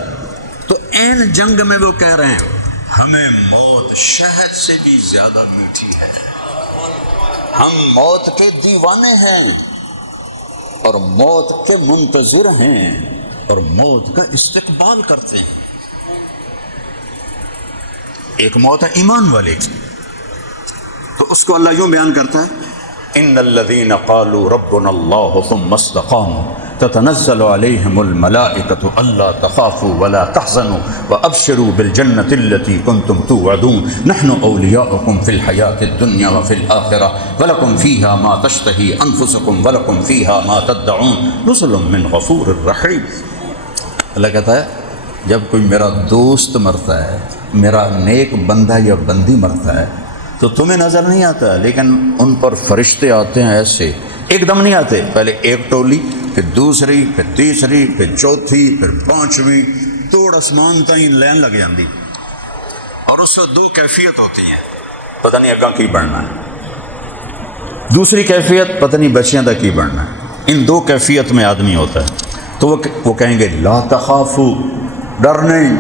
تو این جنگ میں وہ کہہ رہے ہیں ہمیں موت شہد سے بھی زیادہ میٹھی ہے، ہم موت کے دیوانے ہیں اور موت کے منتظر ہیں اور موت کا استقبال کرتے ہیں. ایک موت ہے ایمان والے کی، تو اس کو اللہ یوں بیان کرتا ہے ان الذین قالوا ربنا اللہ ثم استقاموا تتنزل علیہم الملائکۃ الا تخافوا ولا تحزنوا وابشروا بالجنۃ التی کنتم توعدون نحن اولیاؤکم فی الحیاۃ الدنیا وفی الآخرہ ولکم فیہا ما تشتہی انفسکم ولکم فیہا ما تدعون نزل من غفور الرحیم۔ اللہ کہتا ہے جب کوئی میرا دوست مرتا ہے، میرا نیک بندہ یا بندی مرتا ہے تو تمہیں نظر نہیں آتا، لیکن ان پر فرشتے آتے ہیں ایسے، ایک دم نہیں آتے، پہلے ایک ٹولی، پھر دوسری، پھر تیسری، پھر چوتھی، پھر پانچویں، توڑ اسمان تائیں لین لگ جاندی، اور اس سے دو کیفیت ہوتی ہے، پتہ نہیں اگاں کی بڑھنا ہے، دوسری کیفیت پتہ نہیں بچیاں دا کی بڑھنا ہے، ان دو کیفیت میں آدمی ہوتا ہے۔ تو وہ کہیں گے لا تخافوا، ڈر نہیں،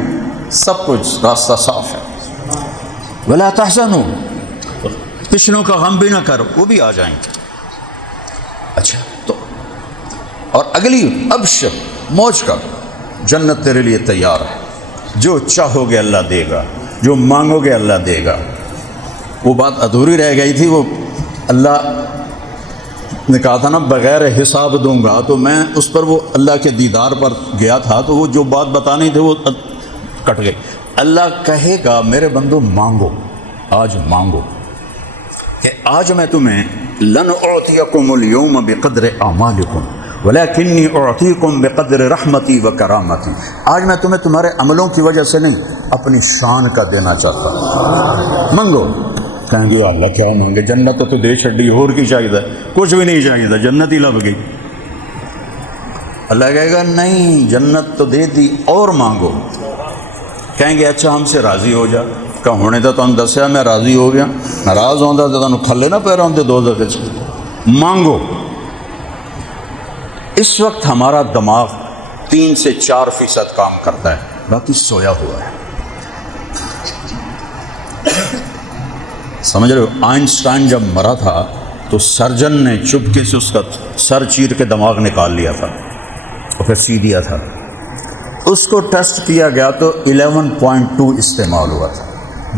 سب کچھ راستہ صاف ہے، ولا تحزنوا، پچھلوں کا غم بھی نہ کر، وہ بھی آ جائیں گے۔ اچھا تو اور اگلی ابشر، موج کر، جنت تیرے لیے تیار ہے، جو چاہو گے اللہ دے گا، جو مانگو گے اللہ دے گا۔ وہ بات ادھوری رہ گئی تھی، وہ اللہ نے کہا تھا نا بغیر حساب دوں گا، تو میں اس پر وہ اللہ کے دیدار پر گیا تھا، تو وہ جو بات بتانی تھی وہ کٹ گئی۔ اللہ کہے گا میرے بندو مانگو، آج مانگو، کہ آج میں تمہیں لن اعطیکم اليوم بقدر اعمالکم ولکنی اعطیکم بقدر رحمتی و کرامتی، آج میں تمہیں تمہارے عملوں کی وجہ سے نہیں، اپنی شان کا دینا چاہتا ہوں، مانگو۔ کہیں گے اللہ کیا مانگے، جنت تو دے چھڈی، اور کی چاہیے، کچھ بھی نہیں چاہیے، جنت ہی لب گئی۔ اللہ کہے گا نہیں، جنت تو دے دی، اور مانگو۔ کہیں گے اچھا ہم سے راضی ہو جا، کہ ہونے تو تم دسیا میں راضی ہو گیا، ناراض ہوتا تو تمہیں کھلے نہ پہ رہے دوزخ وچ، مانگو۔ اس وقت ہمارا دماغ 3 سے 4% کام کرتا ہے، باقی سویا ہوا ہے۔ سمجھ رہے ہو، آئنسٹائن جب مرا تھا تو سرجن نے چپکے سے اس کا سر چیر کے دماغ نکال لیا تھا اور پھر سی دیا تھا، اس کو ٹیسٹ کیا گیا تو 11.2 استعمال ہوا تھا،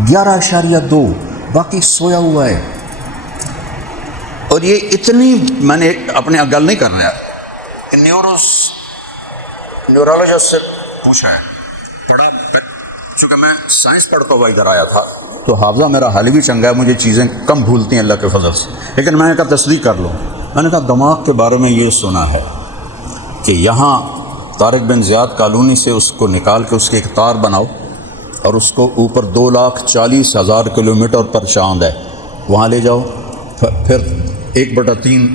11.2، باقی سویا ہوا ہے۔ اور یہ اتنی، میں نے اپنے گل نہیں کر رہا کہ نیورولوجسٹ سے پوچھا ہے، پڑھا، چونکہ میں سائنس پڑھتا ہوا ادھر آیا تھا تو حافظہ میرا حال بھی چنگا ہے، مجھے چیزیں کم بھولتی ہیں اللہ کے فضل سے، لیکن میں نے کہا تصدیق کر لو، میں نے کہا دماغ کے بارے میں یہ سنا ہے کہ یہاں طارق بن زیاد کالونی سے اس کو نکال کے اس کی ایک تار بناؤ اور اس کو اوپر 2,40,000 کلومیٹر پر چاند ہے، وہاں لے جاؤ، پھر 1/3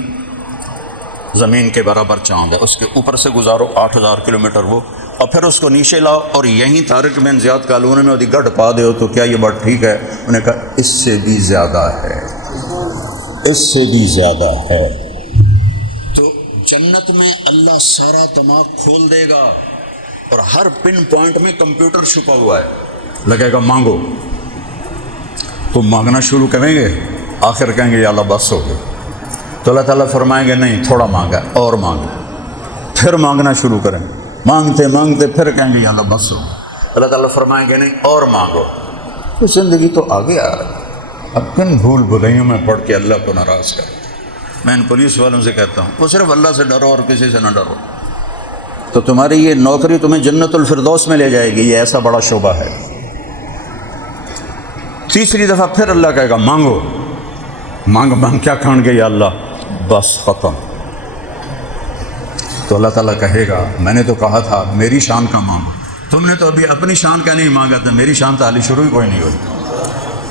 زمین کے برابر چاند ہے، اس کے اوپر سے گزارو 8,000 کلومیٹر وہ، اور پھر اس کو نیچے لاؤ اور یہیں طارق بن زیاد کالونی میں گڑھ پا دے ہو، تو کیا یہ بات ٹھیک ہے؟ انہوں نے کہا اس سے بھی زیادہ ہے، اس سے بھی زیادہ ہے۔ تو جنت میں اللہ سارا دماغ کھول دے گا اور ہر پن پوائنٹ میں کمپیوٹر چھپا ہوا ہے، لگے گا مانگو، تو مانگنا شروع کریں گے، آخر کہیں گے یا اللہ بس ہو گئے، تو اللہ تعالیٰ فرمائیں گے نہیں تھوڑا مانگا اور مانگا، پھر مانگنا شروع کریں، مانگتے مانگتے پھر کہیں گے یا اللہ بس ہو، اللہ تعالیٰ فرمائیں گے نہیں اور مانگو، تو زندگی تو آگے آ رہی ہے۔ اب کن بھول بھلائیوں میں پڑھ کے اللہ کو ناراض کر، میں ان پولیس والوں سے کہتا ہوں وہ صرف اللہ سے ڈرو اور کسی سے نہ ڈرو، تو تمہاری یہ نوکری تمہیں جنت الفردوس میں لے جائے گی، یہ ایسا بڑا شعبہ ہے۔ تیسری دفعہ پھر اللہ کہے گا مانگو، مانگ مانگ کیا کھان گے یا اللہ، بس ختم۔ تو اللہ تعالیٰ کہے گا میں نے تو کہا تھا میری شان کا مانگو، تم نے تو ابھی اپنی شان کا نہیں مانگا تھا، میری شان تو حالی شروع ہی کوئی نہیں ہوئی۔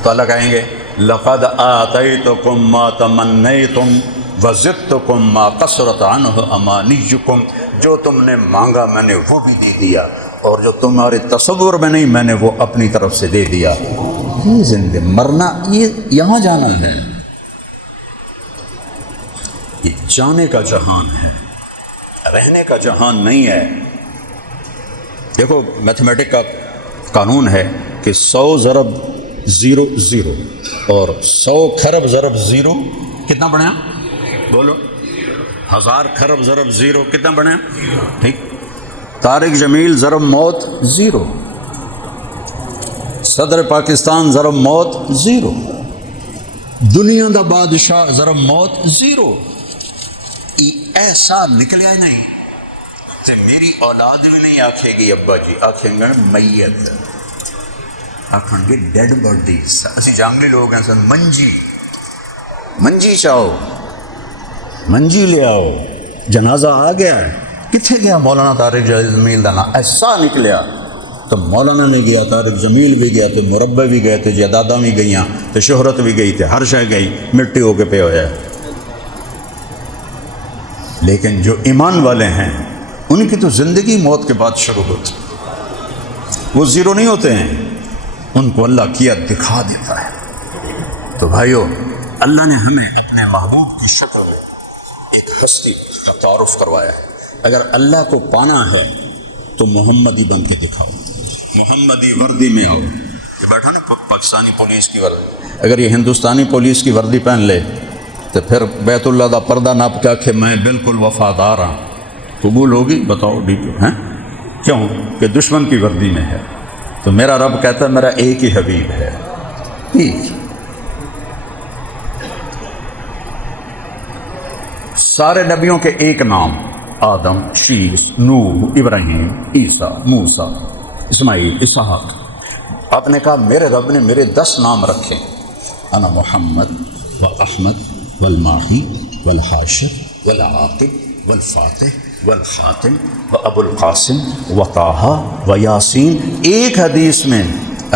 تو اللہ کہیں گے لقد آتیتکم ما تمنیتم وزدتکم ما قصرت عنہ امانیکم، جو تم نے مانگا میں نے وہ بھی دے دیا، اور جو تمہارے تصور میں نہیں میں نے وہ اپنی طرف سے دے دیا۔ یہ زندگی، مرنا یہ یہاں جانا ہے، یہ جانے کا جہان ہے، رہنے کا جہان نہیں ہے۔ دیکھو میتھمیٹک کا قانون ہے کہ 100 ضرب 0 0 اور 100 کھرب ضرب 0 کتنا بنیا؟ بولو، 1000 کھرب ضرب 0 کتنا بنیا؟ ٹھیک، طارق جمیل ضرب موت 0، صدر پاکستان ضرب موت 0، دنیا دا بادشاہ ضرب موت 0۔ ایسا نکلیا ہی نہیں تے میری اولاد بھی نہیں آکھے گی ابا جی، آکھیں گے میت، آکھیں گے ڈیڈ باڈیز۔ اسی جانگلی لوگ ہیں سن، منجی چاہو، منجی لے آؤ، جنازہ آ گیا ہے، کتنے گیا مولانا طارق جمیل دا نام ایسا نکلیا، تو مولانا نے گیا، طارق جمیل بھی گیا، تو مربع بھی گئے تھے، جائیداداں بھی گئیاں، تو شہرت بھی گئی تھی، ہر شے گئی، مٹی ہو کے پہ ہویا ہے۔ لیکن جو ایمان والے ہیں ان کی تو زندگی موت کے بعد شروع ہوتی، وہ زیرو نہیں ہوتے ہیں، ان کو اللہ کیا دکھا دیتا ہے۔ تو بھائیو، اللہ نے ہمیں اپنے محبوب کی شکل میں ایک ہستی کا تعارف کروایا ہے۔ اگر اللہ کو پانا ہے تو محمدی بن کے دکھاؤ، محمدی وردی میں آؤ۔ یہ بیٹھا نا پاکستانی پولیس کی وردی، اگر یہ ہندوستانی پولیس کی وردی پہن لے تو پھر بیت اللہ دا پردہ ناپ کے کہ میں بالکل وفادار ہوں، قبول ہوگی؟ بتاؤ ہیں کیوں؟ کہ دشمن کی وردی میں ہے۔ تو میرا رب کہتا ہے میرا ایک ہی حبیب ہے، ٹھیک، سارے نبیوں کے ایک نام، آدم، شیس، نوح، ابراہیم، عیسیٰ، موسیٰ، اسماعیل، اسحاق۔ آپ نے کہا میرے رب نے میرے 10 نام رکھے، انا محمد و احمد والماحی والحاشر والعاقب والفاتح والخاتم و ابو القاسم و طٰہٰ و یاسین۔ ایک حدیث میں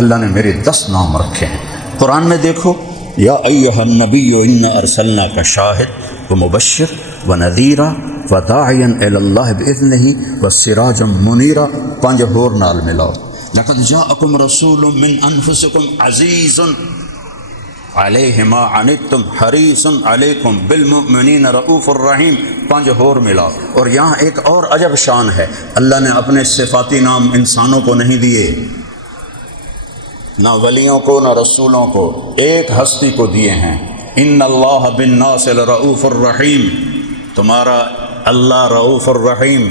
اللہ نے میرے 10 نام رکھے ہیں۔ قرآن میں دیکھو، یا ایھا النبی انا ارسلناک شاہد و مبشر و نذیرا و داعیا الی اللہ باذنہ و سراجا منیرا، 5 ہور نال ملاؤ، لقد جاءکم رسول من انفسکم عزیز علیہ ما عنتم حریص علیکم بالمؤمنین رؤوف الرحیم، 5 ہور ملاؤ۔ اور یہاں ایک اور عجب شان ہے، اللہ نے اپنے صفاتی نام انسانوں کو نہیں دیے، نہ ولیوں کو نہ رسولوں کو، ایک ہستی کو دیے ہیں، ان اللہ بالناس لرؤوف الرحیم، تمہارا اللہ رؤوف الرحیم،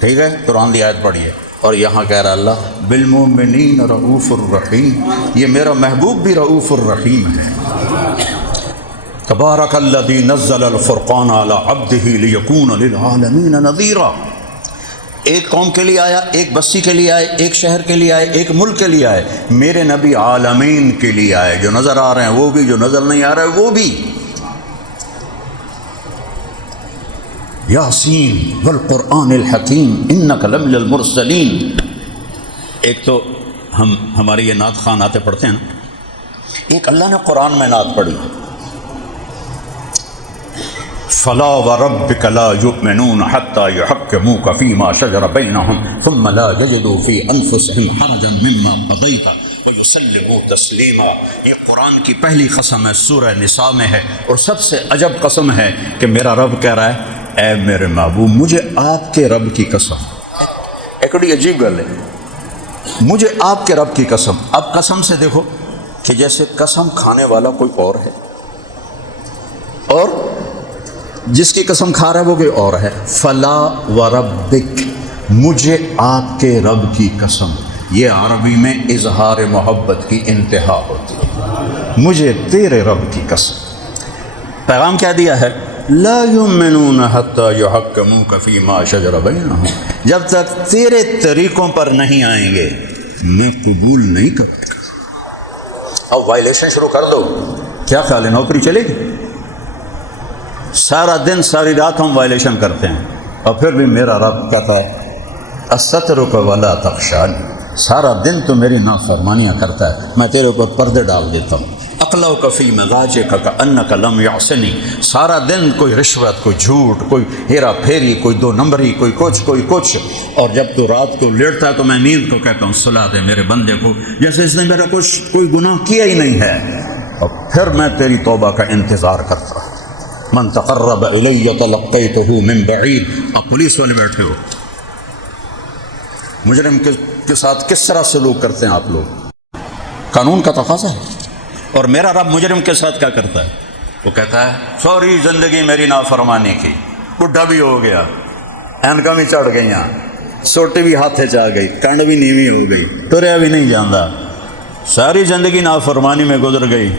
ٹھیک ہے؟ قرآن کی آیت پڑھیے، اور یہاں کہہ رہا اللہ بالمؤمنین رؤوف الرحیم، یہ میرا محبوب بھی رؤوف الرحیم ہے۔ تبارک الذی نزل الفرقان علی عبدہ لیکون للعالمین نذیرا۔ ایک قوم کے لیے آیا، ایک بستی کے لیے آئے، ایک شہر کے لیے آئے، ایک ملک کے لیے آئے، میرے نبی عالمین کے لیے آئے، جو نظر آ رہے ہیں وہ بھی، جو نظر نہیں آ رہے ہیں وہ بھی۔ یاسین والقرآن الحکیم انک لمن المرسلین۔ ایک تو ہماری یہ نعت خوان آتے پڑھتے ہیں نا، ایک اللہ نے قرآن میں نعت پڑھی، فلا وربک لا یؤمنون حتی یحکموک فیما شجر بینہم ثم لا یجدوا فی انفسہم حرجا مما قضیت ویسلموا تسلیما۔ یہ قرآن کی پہلی قسم ہے، سورہ نساء میں ہے، اور سب سے عجب قسم ہے کہ میرا رب کہہ رہا ہے اے میرے محبوب، مجھے آپ کے رب کی قسم، ایک بڑی عجیب گل ہے، مجھے آپ کے رب کی قسم۔ اب قسم سے دیکھو کہ جیسے قسم کھانے والا کوئی اور ہے، اور جس کی قسم کھا رہا ہے وہ کوئی اور ہے۔ فلا وربک، مجھے آپ کے رب کی قسم، یہ عربی میں اظہار محبت کی انتہا ہوتی ہے، مجھے تیرے رب کی قسم۔ پیغام کیا دیا ہے؟ لا یؤمنون حتی یحکموک فیما شجر بینہم، جب تک تیرے طریقوں پر نہیں آئیں گے میں قبول نہیں کروں گا۔ اب وائلیشن شروع کر دو، کیا خیال ہے نوکری چلے گی؟ سارا دن ساری رات ہم وائلیشن کرتے ہیں، اور پھر بھی میرا رب کہتا ہے استترک ولا تخشانی، سارا دن تو میری نافرمانیاں کرتا ہے، میں تیرے اوپر پردے ڈال دیتا ہوں۔ اقلعک فی مضاجک کأنک لم یعصنی، سارا دن کوئی رشوت، کوئی جھوٹ، کوئی ہیرا پھیری، کوئی 2 نمبری، کوئی کچھ، اور جب تو رات کو لیٹتا ہے تو میں نیند کو کہتا ہوں صلا دے میرے بندے کو جیسے اس نے میرا کوئی گناہ کیا ہی نہیں ہے، اور پھر میں تیری توبہ کا انتظار کرتا ہوں۔ من تقرب الی تلقیتہ من بعید۔ اب پولیس والے بیٹھے ہو، مجرم کے ساتھ کس طرح سلوک کرتے ہیں آپ لوگ؟ قانون کا تقاضا ہے۔ اور میرا رب مجرم کے ساتھ کیا کرتا ہے؟ وہ کہتا ہے سوری زندگی میری نافرمانی کی، بڈھا بھی ہو گیا، اینکاں بھی چڑھ گئیاں، سوٹی بھی ہاتھے چ آ گئی، کنڈ بھی نیوی ہو گئی، ٹریا بھی نہیں جانا، ساری زندگی نافرمانی میں گزر گئی،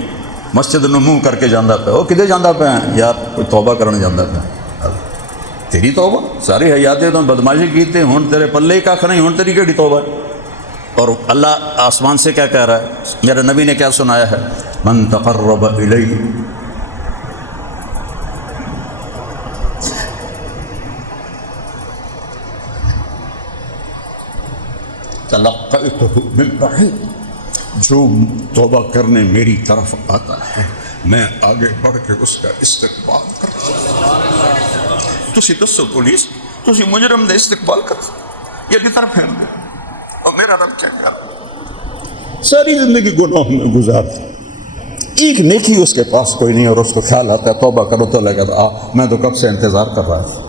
مسجد نو منہ کر کے جانا پہ، وہ کدے جانا پہ یار؟ کوئی توبہ کرنے جانا پہ، تیری توبہ ساری حیاتیں تو بدماشی کی تھی، ہوں تیرے پلے کا نہیں، ہوں تیری کیڑی توبہ ہے؟ اور اللہ آسمان سے کیا کہہ رہا ہے؟ میرے نبی نے کیا سنایا ہے؟ من تقرب الی تلقیتہ من بعید، جو توبہ کرنے میری طرف آتا ہے میں آگے بڑھ کے اس کا استقبال کرتا ہوں۔ تسی دسو پولیس، تسی مجرم دے استقبال کرتا یا کتنا پھیل گئے؟ اور میرا رب کیا کر ساری زندگی گناہ میں گزارتا، ایک نیکی اس کے پاس کوئی نہیں، اور اس کو خیال آتا ہے توبہ کرو تو لگا میں تو کب سے انتظار کر رہا تھا۔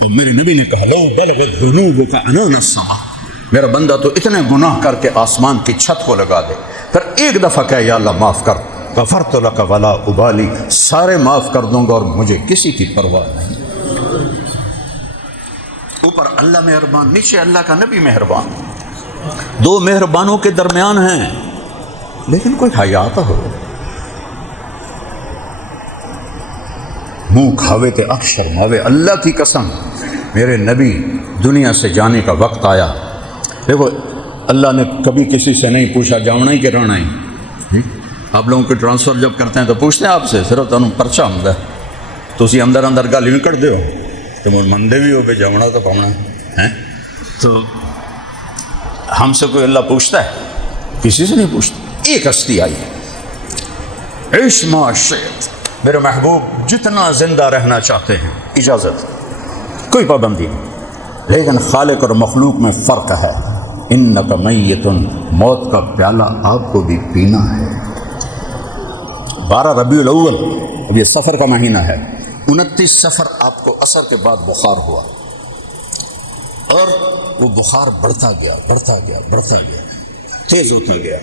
اور میرے نبی نے کہا لو بلغ الذنوب كعنان السماء، میرا بندہ تو اتنے گناہ کر کے آسمان کی چھت کو لگا دے، پھر ایک دفعہ کہ یا اللہ معاف کر، غفرت لک ولا ابالی، سارے معاف کر دوں گا اور مجھے کسی کی پرواہ نہیں۔ اوپر اللہ مہربان، نیچے اللہ کا نبی مہربان، دو مہربانوں کے درمیان ہیں، لیکن کوئی حیا تو ہو۔ منہ کھاوے تے اکھ شرماوے، اللہ کی قسم میرے نبی دنیا سے جانے کا وقت آیا، دیکھو اللہ نے کبھی کسی سے نہیں پوچھا جانا ہی کہ رہنا ہی۔ آپ لوگوں کے ٹرانسفر جب کرتے ہیں تو پوچھتے ہیں آپ سے، صرف تمہیں پرچہ آمدہ ہے تو اسی اندر اندر گل نہیں کر دے ہو تو مجھ مندے بھی ہو کہ جمنا تو پاؤنا ہے۔ تو ہم سے کوئی اللہ پوچھتا ہے؟ کسی سے نہیں پوچھتا۔ ایک ہستی آئی ہے، عیش ما شئت، میرے محبوب جتنا زندہ رہنا چاہتے ہیں اجازت، کوئی پابندی نہیں، لیکن خالق اور مخلوق میں فرق ہے۔ انک میت، موت کا پیالہ آپ کو بھی پینا ہے۔ 12 ربیع الاول، اب یہ سفر کا مہینہ ہے، 29 سفر آپ کو عصر کے بعد بخار ہوا، اور وہ بخار بڑھتا گیا بڑھتا گیا بڑھتا گیا، تیز ہوتا گیا۔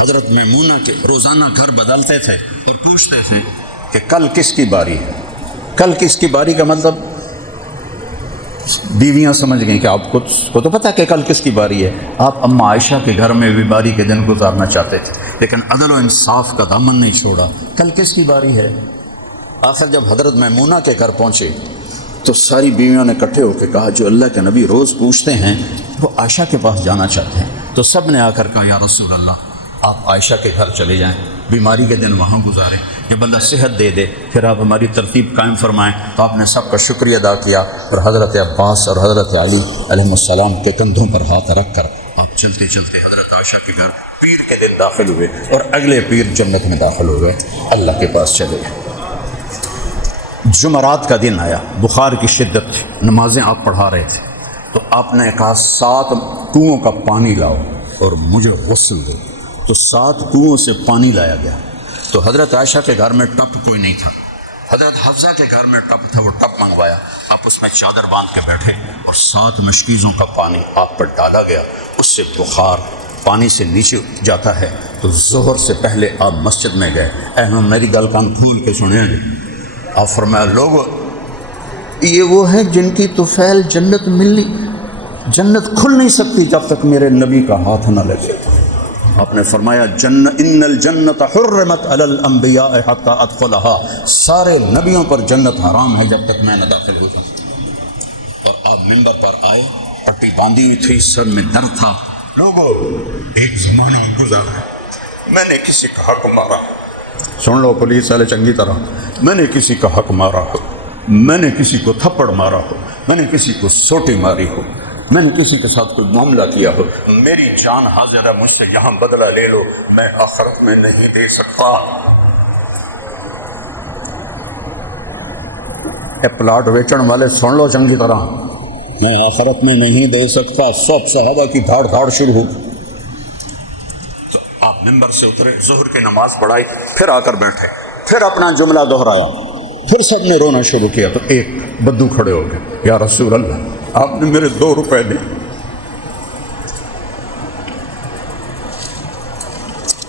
حضرت میمونہ کے روزانہ گھر بدلتے تھے اور پوچھتے تھے کہ کل کس کی باری ہے؟ کل کس کی باری کا مطلب بیویاں سمجھ گئیں کہ آپ کو تو پتہ ہے کہ کل کس کی باری ہے۔ آپ اماں عائشہ کے گھر میں بھی باری کے دن گزارنا چاہتے تھے، لیکن عدل و انصاف کا دامن نہیں چھوڑا۔ کل کس کی باری ہے؟ آخر جب حضرت میمونہ کے گھر پہنچے تو ساری بیویوں نے اکٹھے ہو کے کہا جو اللہ کے نبی روز پوچھتے ہیں وہ عائشہ کے پاس جانا چاہتے ہیں۔ تو سب نے آ کر کہا یا رسول اللہ آپ عائشہ کے گھر چلے جائیں، بیماری کے دن وہاں گزاریں، جب اللہ صحت دے دے پھر آپ ہماری ترتیب قائم فرمائیں۔ تو آپ نے سب کا شکریہ ادا کیا، اور حضرت عباس اور حضرت علی علیہ السلام کے کندھوں پر ہاتھ رکھ کر آپ چلتے چلتے حضرت عائشہ کے گھر پیر کے دن داخل ہوئے، اور اگلے پیر جنت میں داخل ہو گئے، اللہ کے پاس چلے گئے۔ جمعرات کا دن آیا، بخار کی شدت تھی، نمازیں آپ پڑھا رہے تھے، تو آپ نے کہا 7 کنوؤں کا پانی لاؤ اور مجھے غسل دو۔ تو 7 کنوؤں سے پانی لایا گیا۔ تو حضرت عائشہ کے گھر میں ٹپ کوئی نہیں تھا، حضرت حفصہ کے گھر میں ٹپ تھا، وہ ٹپ منگوایا، آپ اس میں چادر باندھ کے بیٹھے اور 7 مشکیزوں کا پانی آپ پر ڈالا گیا، اس سے بخار پانی سے نیچے جاتا ہے۔ تو ظہر سے پہلے آپ مسجد میں گئے، اہم میری گل کان کھول کے سنیں، آپ فرمایا لوگوں یہ وہ ہیں جن کی طفیل جنت ملنی، جنت کھل نہیں سکتی جب تک میرے نبی کا ہاتھ نہ لگے۔ آپ نے فرمایا ان الجنت حرمت علی الانبیاء حتی ادخلها، سارے نبیوں پر جنت حرام ہے جب تک میں نہ داخل ہو جاؤں۔ اور آپ منبر پر آئے، پٹی باندھی ہوئی تھی، سر میں درد تھا۔ لوگوں ایک زمانہ گزارا، میں نے کسی کا حق مارا، سن لو پولیس والے چنگی طرح، میں نے کسی کا حق مارا ہو، میں نے کسی کو تھپڑ مارا ہو، میں نے کسی کو سوٹی ماری ہو، میں نے کسی کے ساتھ کوئی معاملہ کیا ہو، میری جان حاضر ہے، مجھ سے یہاں بدلہ لے لو، میں آخرت میں نہیں دے سکتا۔ اے پلاٹ ویچن والے سن لو چنگی طرح، میں آخرت میں نہیں دے سکتا۔ سب صحابہ کی دھاڑ دھاڑ شروع ہو۔ تو آپ منبر سے اترے، ظہر کی نماز پڑھائی، پھر آ کر بیٹھے، پھر اپنا جملہ دہرایا، پھر سب نے رونا شروع کیا۔ تو ایک بدو کھڑے ہو گئے، یا رسول اللہ آپ نے میرے 2 روپے دی،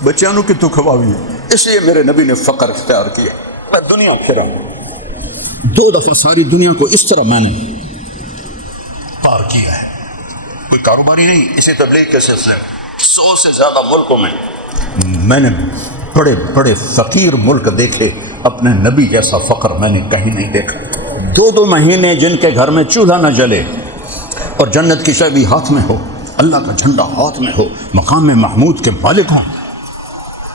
بچیانوں کی تو کھواوی ہے، اس لیے میرے نبی نے فقر اختیار کیا، میں دنیا پھرا 2 دفعہ ساری دنیا کو اس طرح میں نے پار کیا ہے۔ کوئی کاروباری نہیں، اسی تبلیغ کے سلسلے 100 سے زیادہ ملکوں میں نے بڑے بڑے فقیر ملک دیکھے، اپنے نبی جیسا فقر میں نے کہیں نہیں دیکھا۔ 2 مہینے جن کے گھر میں چولہا نہ جلے اور جنت کی چابی ہاتھ میں ہو، اللہ کا جھنڈا ہاتھ میں ہو، مقام محمود کے مالک ہوں،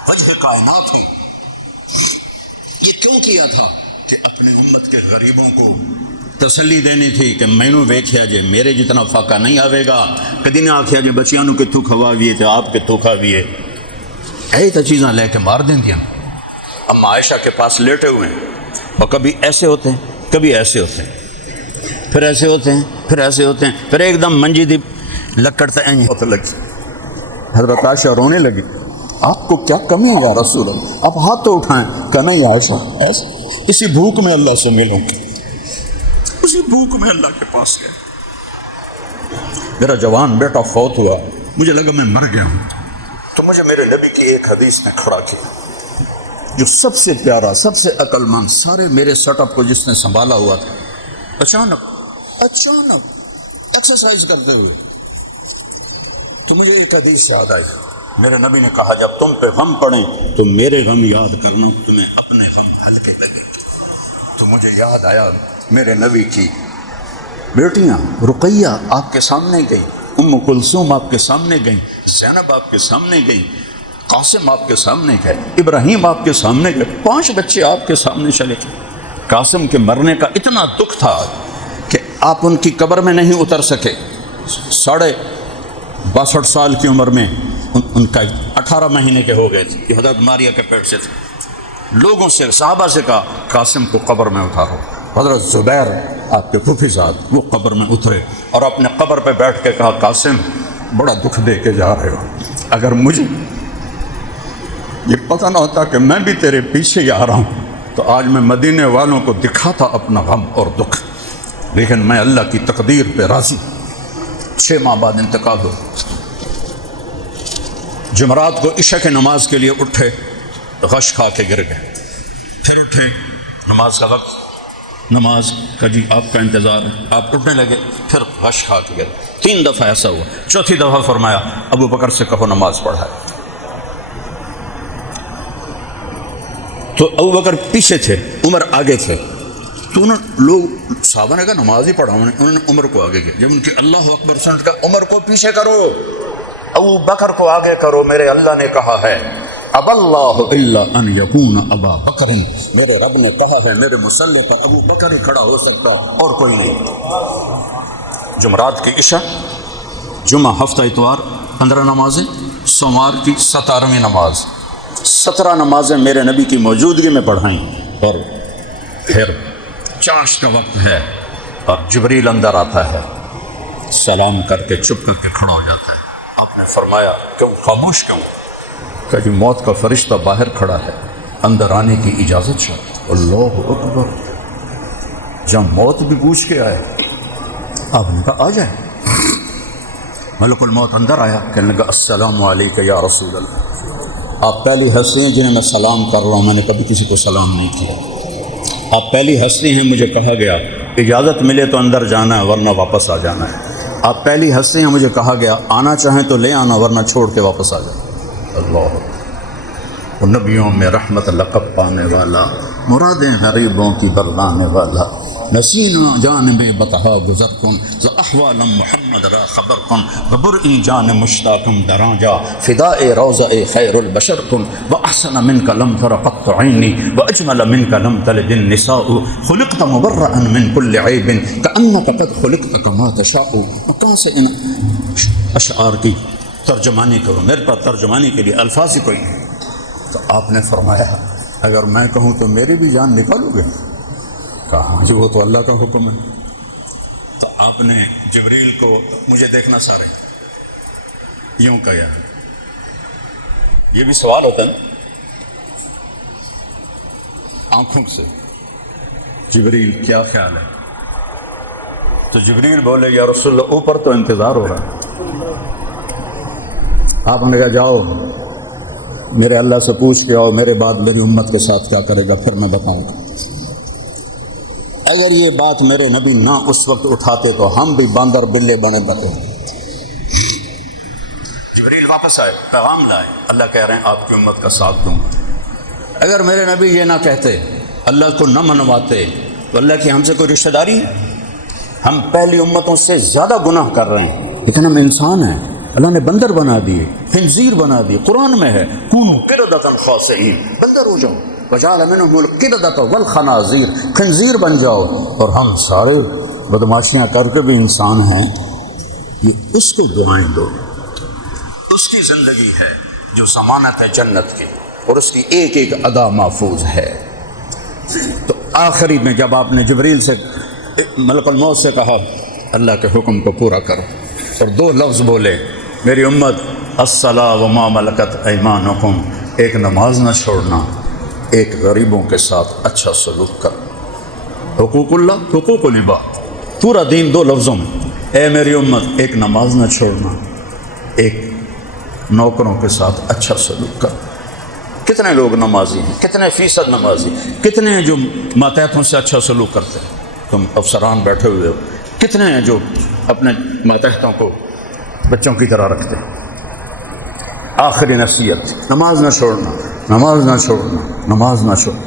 وجہ کائنات ہوں۔ یہ کیوں کیا تھا؟ کہ اپنی امت کے غریبوں کو تسلی دینی تھی کہ مینوں ویکھیا جے میرے جتنا فاقہ نہیں آوے گا، کدی نہ آکھیا جے بچیاں نوں کتھوں کھواویے تے آپ کتھوں کھاویے۔ ایہ تو چیزاں لے کے مار دیں دیاں۔ اما عائشہ کے پاس لیٹے ہوئے ہیں اور کبھی ایسے ہوتے ہیں، کبھی ایسے ہوتے ہیں، پھر ایسے ہوتے ہیں، پھر ایسے ہوتے ہیں، پھر ایک دم منجی دی لکڑ تے اینج ہوتے لگی۔ حضرت عائشہ رونے لگی، آپ کو کیا کمی ہے یا رسول اللہ؟ آپ ہاتھ تو اٹھائیں۔ کہ نہیں عائشہ، ایسا اسی بھوک میں اللہ سے ملوں گی، اسی بھوک میں اللہ کے پاس گئے۔ میرا جوان بیٹا فوت ہوا، مجھے لگا میں مر گیا ہوں، تو مجھے میرے نبی کی ایک حدیث نے کھڑا کیا، جو سب سے پیارا، سب سے عقل مند، سارے میرے سیٹ اپ کو جس نے سنبھالا ہوا تھا، اچانک ایکسرسائز کرتے ہوئے تو مجھے ایک حدیث یاد آئی۔ میرے نبی نے کہا جب تم پہ غم پڑیں تو میرے غم یاد کرنا، تمہیں اپنے غم ہلکے لگے۔ تو مجھے یاد آیا میرے نبی کی بیٹیاں، رقیہ آپ کے سامنے گئی، ام کلثوم آپ کے سامنے گئیں، زینب آپ کے سامنے گئیں، قاسم آپ کے سامنے گئے، ابراہیم آپ کے سامنے گئے، 5 بچے آپ کے سامنے چلے گئے۔ قاسم کے مرنے کا اتنا دکھ تھا کہ آپ ان کی قبر میں نہیں اتر سکے۔ 62 سال کی عمر میں ان کا 18 مہینے کے ہو گئے تھے، یہ حضرت ماریہ کے پیٹ سے تھے۔ لوگوں سے، صحابہ سے کہا قاسم کو قبر میں اتارو۔ حضرت زبیر آپ کے پھوپھی زاد وہ قبر میں اترے اور اپنے قبر پہ بیٹھ کے کہا قاسم بڑا دکھ دے کے جا رہے ہو، اگر مجھے یہ پتہ نہ ہوتا کہ میں بھی تیرے پیچھے ہی آ رہا ہوں تو آج میں مدینے والوں کو دکھاتا اپنا غم اور دکھ، لیکن میں اللہ کی تقدیر پہ راضی۔ 6 ماہ بعد انتقال ہو۔ جمعرات کو عشاء کی نماز کے لیے اٹھے، غش کھا کے گر گئے، پھر اٹھے، نماز کا وقت، نماز کا جی آپ کا انتظار ہے، آپ اٹھنے لگے، پھر غش کھا کے گئے۔ 3 دفعہ ایسا ہوا، چوتھی دفعہ فرمایا ابو بکر سے کہو نماز پڑھائے۔ تو ابو بکر پیچھے تھے، عمر آگے تھے، تو انہوں لوگ صحابہ نے کہا نماز ہی پڑھاؤ، انہوں نے عمر کو آگے کیا۔ جب ان کی اللہ اکبر سن کا عمر کو پیچھے کرو، ابو بکر کو آگے کرو، میرے اللہ نے کہا ہے اب اللہ الا ان یکون ابا بکر، میرے رب نے کہا ہے میرے مصلی پر ابو بکر ہی کھڑا ہو سکتا اور کوئی نہیں۔ جمعرات کی عشاء، جمعہ ہفتہ اتوار 15 نمازیں، سوموار کی 17ویں نماز، 17 نمازیں میرے نبی کی موجودگی میں پڑھائیں، اور پھر چاشت کا وقت ہے اور جبریل اندر آتا ہے، سلام کر کے چپ کر کے کھڑا ہو جاتا ہے۔ آپ نے فرمایا کیوں خاموش کیوں؟ کہ جی موت کا فرشتہ باہر کھڑا ہے، اندر آنے کی اجازت چاہتا۔ اللہ اکبر، جب موت بھی پوچھ کے آئے، آپ نے کہا آ جائے۔ ملک الموت اندر آیا، کہنے لگا السلام علیکم یا رسول اللہ، آپ پہلی ہستی ہیں جنہیں میں سلام کر رہا ہوں، میں نے کبھی کسی کو سلام نہیں کیا، آپ پہلی ہستی ہیں، مجھے کہا گیا اجازت ملے تو اندر جانا ہے ورنہ واپس آ جانا ہے، آپ پہلی ہستی ہیں، مجھے کہا گیا آنا چاہیں تو لے آنا ورنہ چھوڑ کے واپس آ جانا۔ اللہ، وہ نبیوں میں رحمت لقب پانے والا، مرادیں غریبوں کی برلانے والا، نسینا جانب بطحا گزر کن ز احوال محمد را خبر کن ببرئی جان مشتاقم دراجا فداء روضہ خیر البشر کن واحسن منک لم تر قط عینی واجمل منک لم تلد النساء خلقت مبرئا من کل عیب کانک قد خلقت کما تشاء۔ کہاں سے ان اشعار کی ترجمانی کروں، میرے پاس ترجمانی کے لیے الفاظ ہی کوئی نہیں۔ تو آپ نے فرمایا اگر میں کہوں تو میری بھی جان نکالو گے؟ کہا جی وہ تو اللہ کا حکم ہے۔ تو آپ نے جبریل کو مجھے دیکھنا سارے یوں کہا، یہ بھی سوال ہوتا ہے نا آنکھوں سے، جبریل کیا خیال ہے؟ تو جبریل بولے یا رسول اللہ اوپر تو انتظار ہو رہا ہے۔ آپ نے کہا جاؤ میرے اللہ سے پوچھ کے آؤ میرے بعد میری امت کے ساتھ کیا کرے گا، پھر میں بتاؤں گا۔ اگر یہ بات میرے نبی نہ اس وقت اٹھاتے تو ہم بھی باندر بلے بنے بتے۔ جبریل واپس آئے، پیغام لائے، اللہ کہہ رہے ہیں آپ کی امت کا ساتھ دوں گا۔ اگر میرے نبی یہ نہ کہتے، اللہ کو نہ منواتے، تو اللہ کی ہم سے کوئی رشتہ داری ہے؟ ہم پہلی امتوں سے زیادہ گناہ کر رہے ہیں، لیکن ہم انسان ہیں۔ اللہ نے بندر بنا دیے، خنزیر بنا دیے، قرآن میں ہے کونوا قردۃ خاسئین، بندر ہو جاؤ، وجعل منهم القردۃ والخنازیر، خنزیر بن جاؤ۔ اور ہم سارے بدماشیاں کر کے بھی انسان ہیں۔ یہ اس کو دعائیں دو، اس کی زندگی ہے جو ضمانت ہے جنت کی، اور اس کی ایک ایک ادا محفوظ ہے۔ تو آخری میں جب آپ نے جبریل سے، ملک الموت سے کہا اللہ کے حکم کو پورا کرو، اور دو لفظ بولے میری امت الصلاۃ وما ملکت ایمانکم، ایک نماز نہ چھوڑنا، ایک غریبوں کے ساتھ اچھا سلوک کرنا، حقوق اللہ حقوق العباد، پورا دین دو لفظوں میں۔ اے میری امت ایک نماز نہ چھوڑنا، ایک نوکروں کے ساتھ اچھا سلوک کرنا۔ کتنے لوگ نمازی ہیں، کتنے فیصد نمازی، کتنے ہیں جو ماتحتوں سے اچھا سلوک کرتے ہیں؟ تم افسران بیٹھے ہوئے ہو، کتنے ہیں جو اپنے ماتحتوں کو بچوں کی طرح رکھتے ہیں؟ آخری نصیحت نماز نہ چھوڑنا، نماز نہ چھوڑنا، نماز نہ چھوڑنا۔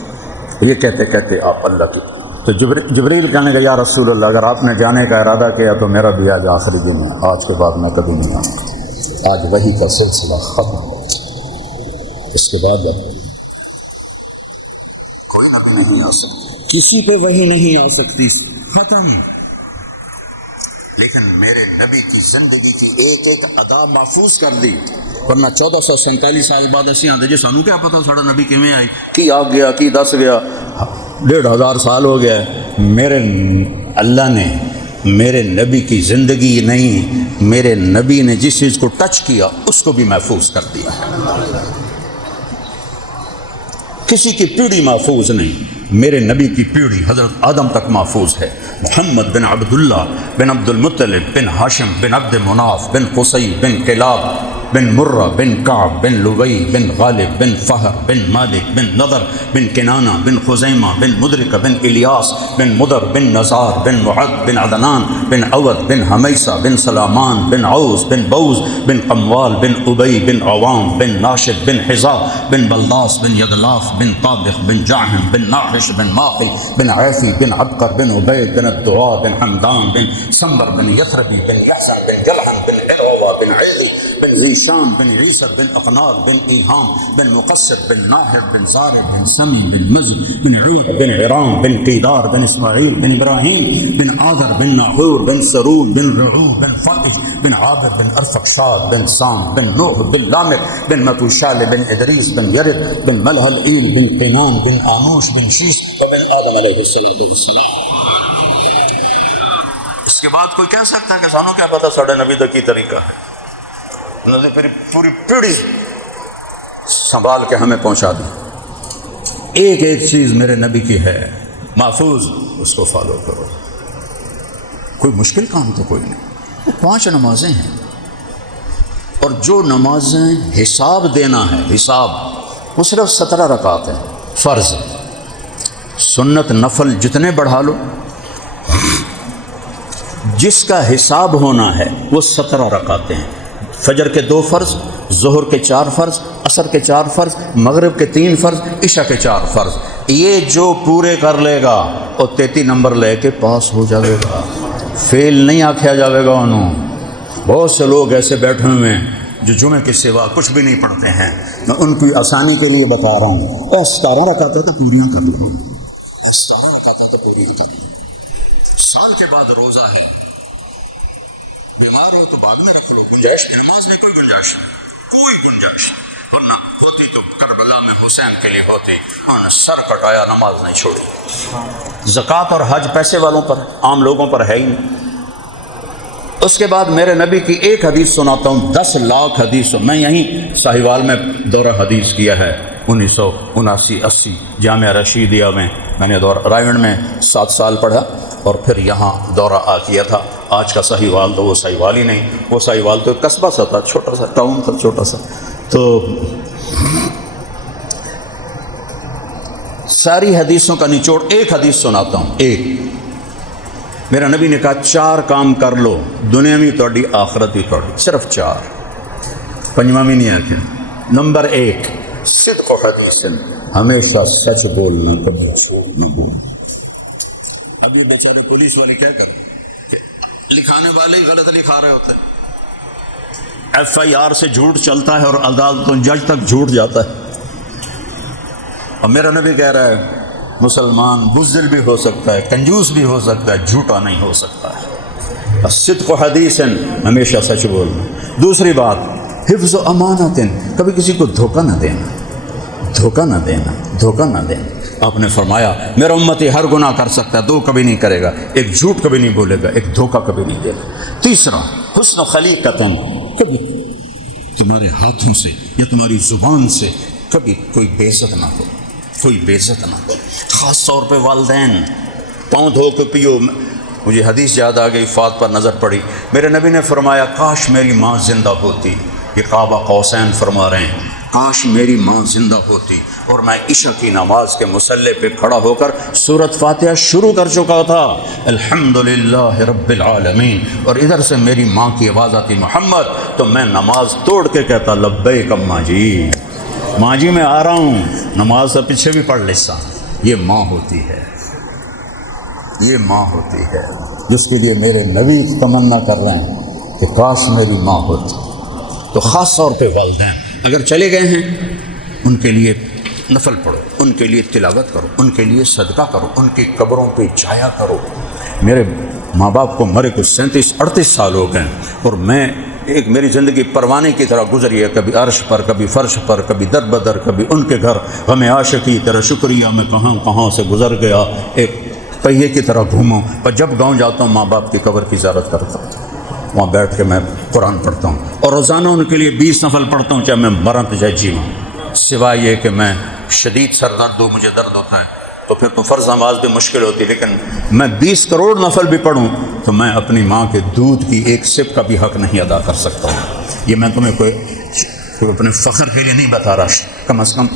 یہ کہتے کہتے آپ اللہ کی، تو جبریل کہنے لگا یا رسول اللہ اگر آپ نے جانے کا ارادہ کیا تو میرا بھی آج آخری دن ہے، آج کے بعد میں کبھی نہیں آؤں۔ آج وحی کا سلسلہ ختم، اس کے بعد کوئی نبی نہیں آ سکتا، کسی پہ وحی نہیں آ سکتی، ختم۔ لیکن میرے نبی کی زندگی کی ایک ایک ادا محفوظ کر دی، ورنہ 1447 سال بعد ایسی آتے جی سانوں کیا پتا ساڑا نبی کیویں آئی، کی آ گیا کی دس گیا، 1500 سال ہو گیا ہے۔ میرے اللہ نے میرے نبی کی زندگی نہیں، میرے نبی نے جس چیز کو ٹچ کیا اس کو بھی محفوظ کر دیا ہے۔ کسی کی پیڑھی محفوظ نہیں، میرے نبی کی پیڑھی حضرت آدم تک محفوظ ہے۔ محمد بن عبداللہ بن عبد المطلب بن ہاشم بن عبد مناف بن قصی بن کلاب بن مرہ بن کعب بن لوی بن غالب بن فہر بن مالک بن نضر بن کنانہ بن خزیمہ بن مدرکہ بن الیاس بن مدر بن نزار بن معد بن عدنان بن عود بن حمیسہ بن سلامان بن عوز بن بوز بن قموال بن ابی بن عوام بن ناشد بن حزا بن بلداس بن یدلاف بن طابخ بن جاہم بن ناحش بن ماقی بن عیفی بن عبقر بن عبید بن الدعاء بن حمدان بن سمبر بن یثربی بن یحسن بن جلحم بن عروہ بن عیلی بن ذیشان بن عیسر بن اقنال بن ایہام بن مقصد بن ناہر بن زارب بن سمی بن مزر بن عود بن عرام بن قیدار بن اسماعیل بن ابراہیم بن آذر بن ناحور بن سرول بن رعو بن فائز بن عابر بن ارفقشاد بن سام بن نوح بن لامک بن متوشال بن ادریس بن یرد بن ملحل ایل بن قینان بن آنوش بن شیش وبن آدم علیہ السلام۔ اس کے بعد کوئی کہہ سکتا ہے کہ سانوں کیا پتا ساڑھے نبی دا کی طریقہ ہے؟ انہوں نے پوری پیڑھی سنبھال کے ہمیں پہنچا دی۔ ایک ایک چیز میرے نبی کی ہے محفوظ، اس کو فالو کرو۔ کوئی مشکل کام تو کوئی نہیں، وہ 5 نمازیں ہیں، اور جو نمازیں حساب دینا ہے، حساب وہ صرف 17 رکعت ہیں، فرض، سنت نفل جتنے بڑھا لو، جس کا حساب ہونا ہے وہ 17 رکعتیں ہیں۔ فجر کے 2 فرض، ظہر کے 4 فرض، عصر کے 4 فرض، مغرب کے 3 فرض، عشاء کے 4 فرض۔ یہ جو پورے کر لے گا اور 33 نمبر لے کے پاس ہو جائے گا، فیل نہیں آکھیا جائے گا انہوں۔ بہت سے لوگ ایسے بیٹھے ہوئے ہیں جو جمعے کے سوا کچھ بھی نہیں پڑھتے ہیں، میں ان کی آسانی کے لیے بتا رہا ہوں، اور 17 رکعتیں تو پوریاں کر رہا ہوں، 17 رکعتیں تو پوریاں کر رہا ہوں۔ سال کے بعد روزہ ہے، بیمار ہو تو بعد میں رکھ لو، گنجائش نماز میں کوئی گنجائش نہیں، کوئی گنجائش، ورنہ ہوتی تو کربلا میں حسین کے لیے ہوتی، ہاں سر کٹایا نماز نہیں چھوڑی۔ زکوٰۃ اور حج پیسے والوں پر، عام لوگوں پر ہے ہی نہیں۔ اس کے بعد میرے نبی کی ایک حدیث سناتا ہوں، 10 لاکھ حدیث، میں یہیں ساہیوال میں دورہ حدیث کیا ہے 1979-80 جامعہ رشیدیہ میں نے دورہ رائیونڈ میں 7 سال پڑھا، اور پھر یہاں دورہ کیا تھا۔ آج کا ساہیوال تو وہ ساہیوال ہی نہیں، وہ ساہیوال تو ایک قصبہ سا تھا، چھوٹا سا ٹاؤن تھا، چھوٹا سا۔ تو ساری حدیثوں کا نچوڑ ایک حدیث سناتا ہوں، ایک۔ میرا نبی نے کہا 4 کام کر لو، دنیا میں تھوڑی آخرت ہی تھوڑی، صرف 4، 5واں بھی نہیں آتے۔ نمبر 1 صدق حدیث، ہمیشہ سچ بولنا، کبھی جھوٹ نہ بولنا۔ ابھی بیچارے پولیس والے کیا کریں کہ لکھانے والے ہی غلط لکھا رہے ہوتے ہیں، ایف آئی آر سے جھوٹ چلتا ہے اور عدالتوں جج تک جھوٹ جاتا ہے۔ اور میرا نبی کہہ رہا ہے مسلمان بزدل بھی ہو سکتا ہے، کنجوس بھی ہو سکتا ہے، جھوٹا نہیں ہو سکتا ہے۔ الصدق حدیث، ہمیشہ سچ بولنا۔ دوسری بات حفظ و امانت، کبھی کسی کو دھوکہ نہ دینا، دھوکہ نہ دینا، دھوکہ نہ دینا۔ آپ نے فرمایا میرا امتی ہر گناہ کر سکتا ہے، دو کبھی نہیں کرے گا، ایک جھوٹ کبھی نہیں بولے گا، ایک دھوکہ کبھی نہیں دے گا۔ تیسرا حسن خلیقۃ، کبھی تمہارے ہاتھوں سے یا تمہاری زبان سے کبھی کوئی بے عزت نہ ہو، کوئی بے عزت نہ ہو، خاص طور پہ والدین۔ پاؤں دھو کے پیو۔ مجھے حدیث یاد آ گئی، فات پر نظر پڑی، میرے نبی نے فرمایا کاش میری ماں زندہ ہوتی، یہ قاب قوسین فرما رہے ہیں، کاش میری ماں زندہ ہوتی اور میں عشاء کی نماز کے مصلی پہ کھڑا ہو کر سورۃ فاتحہ شروع کر چکا تھا، الحمدللہ رب العالمین، اور ادھر سے میری ماں کی آواز آتی محمد، تو میں نماز توڑ کے کہتا لبیک اماں جی، ماں جی میں آ رہا ہوں، نماز سے پیچھے بھی پڑھ لیتا۔ یہ ماں ہوتی ہے، یہ ماں ہوتی ہے جس کے لیے میرے نبی تمنا کر رہے ہیں کہ کاش میری ماں ہوتی۔ تو خاص طور پہ والدین اگر چلے گئے ہیں، ان کے لیے نفل پڑھو، ان کے لیے تلاوت کرو، ان کے لیے صدقہ کرو، ان کی قبروں پہ جایا کرو۔ میرے ماں باپ کو مرے کو 37-38 سال ہو گئے اور میری زندگی پروانے کی طرح گزری ہے، کبھی عرش پر، کبھی فرش پر، کبھی در بدر، کبھی ان کے گھر، غم عاشقی تیرا شکریہ میں کہاں کہاں سے گزر گیا، ایک پہیے کی طرح گھوموں۔ پر جب گاؤں جاتا ہوں ماں باپ کی قبر کی زیارت کرتا ہوں، وہاں بیٹھ کے میں قرآن پڑھتا ہوں اور روزانہ ان کے لیے 20 نفل پڑھتا ہوں، چاہے میں مرا تو چاہے جیواں، سوائے یہ کہ میں شدید سر درد ہو، مجھے درد ہوتا ہے تو پھر تو فرض نماز بھی مشکل ہوتی، لیکن میں 20 کروڑ نفل بھی پڑھوں تو میں اپنی ماں کے دودھ کی ایک سپ کا بھی حق نہیں ادا کر سکتا ہوں۔ یہ میں تمہیں کوئی اپنے فخر کے لیے نہیں بتا رہا، کم از کم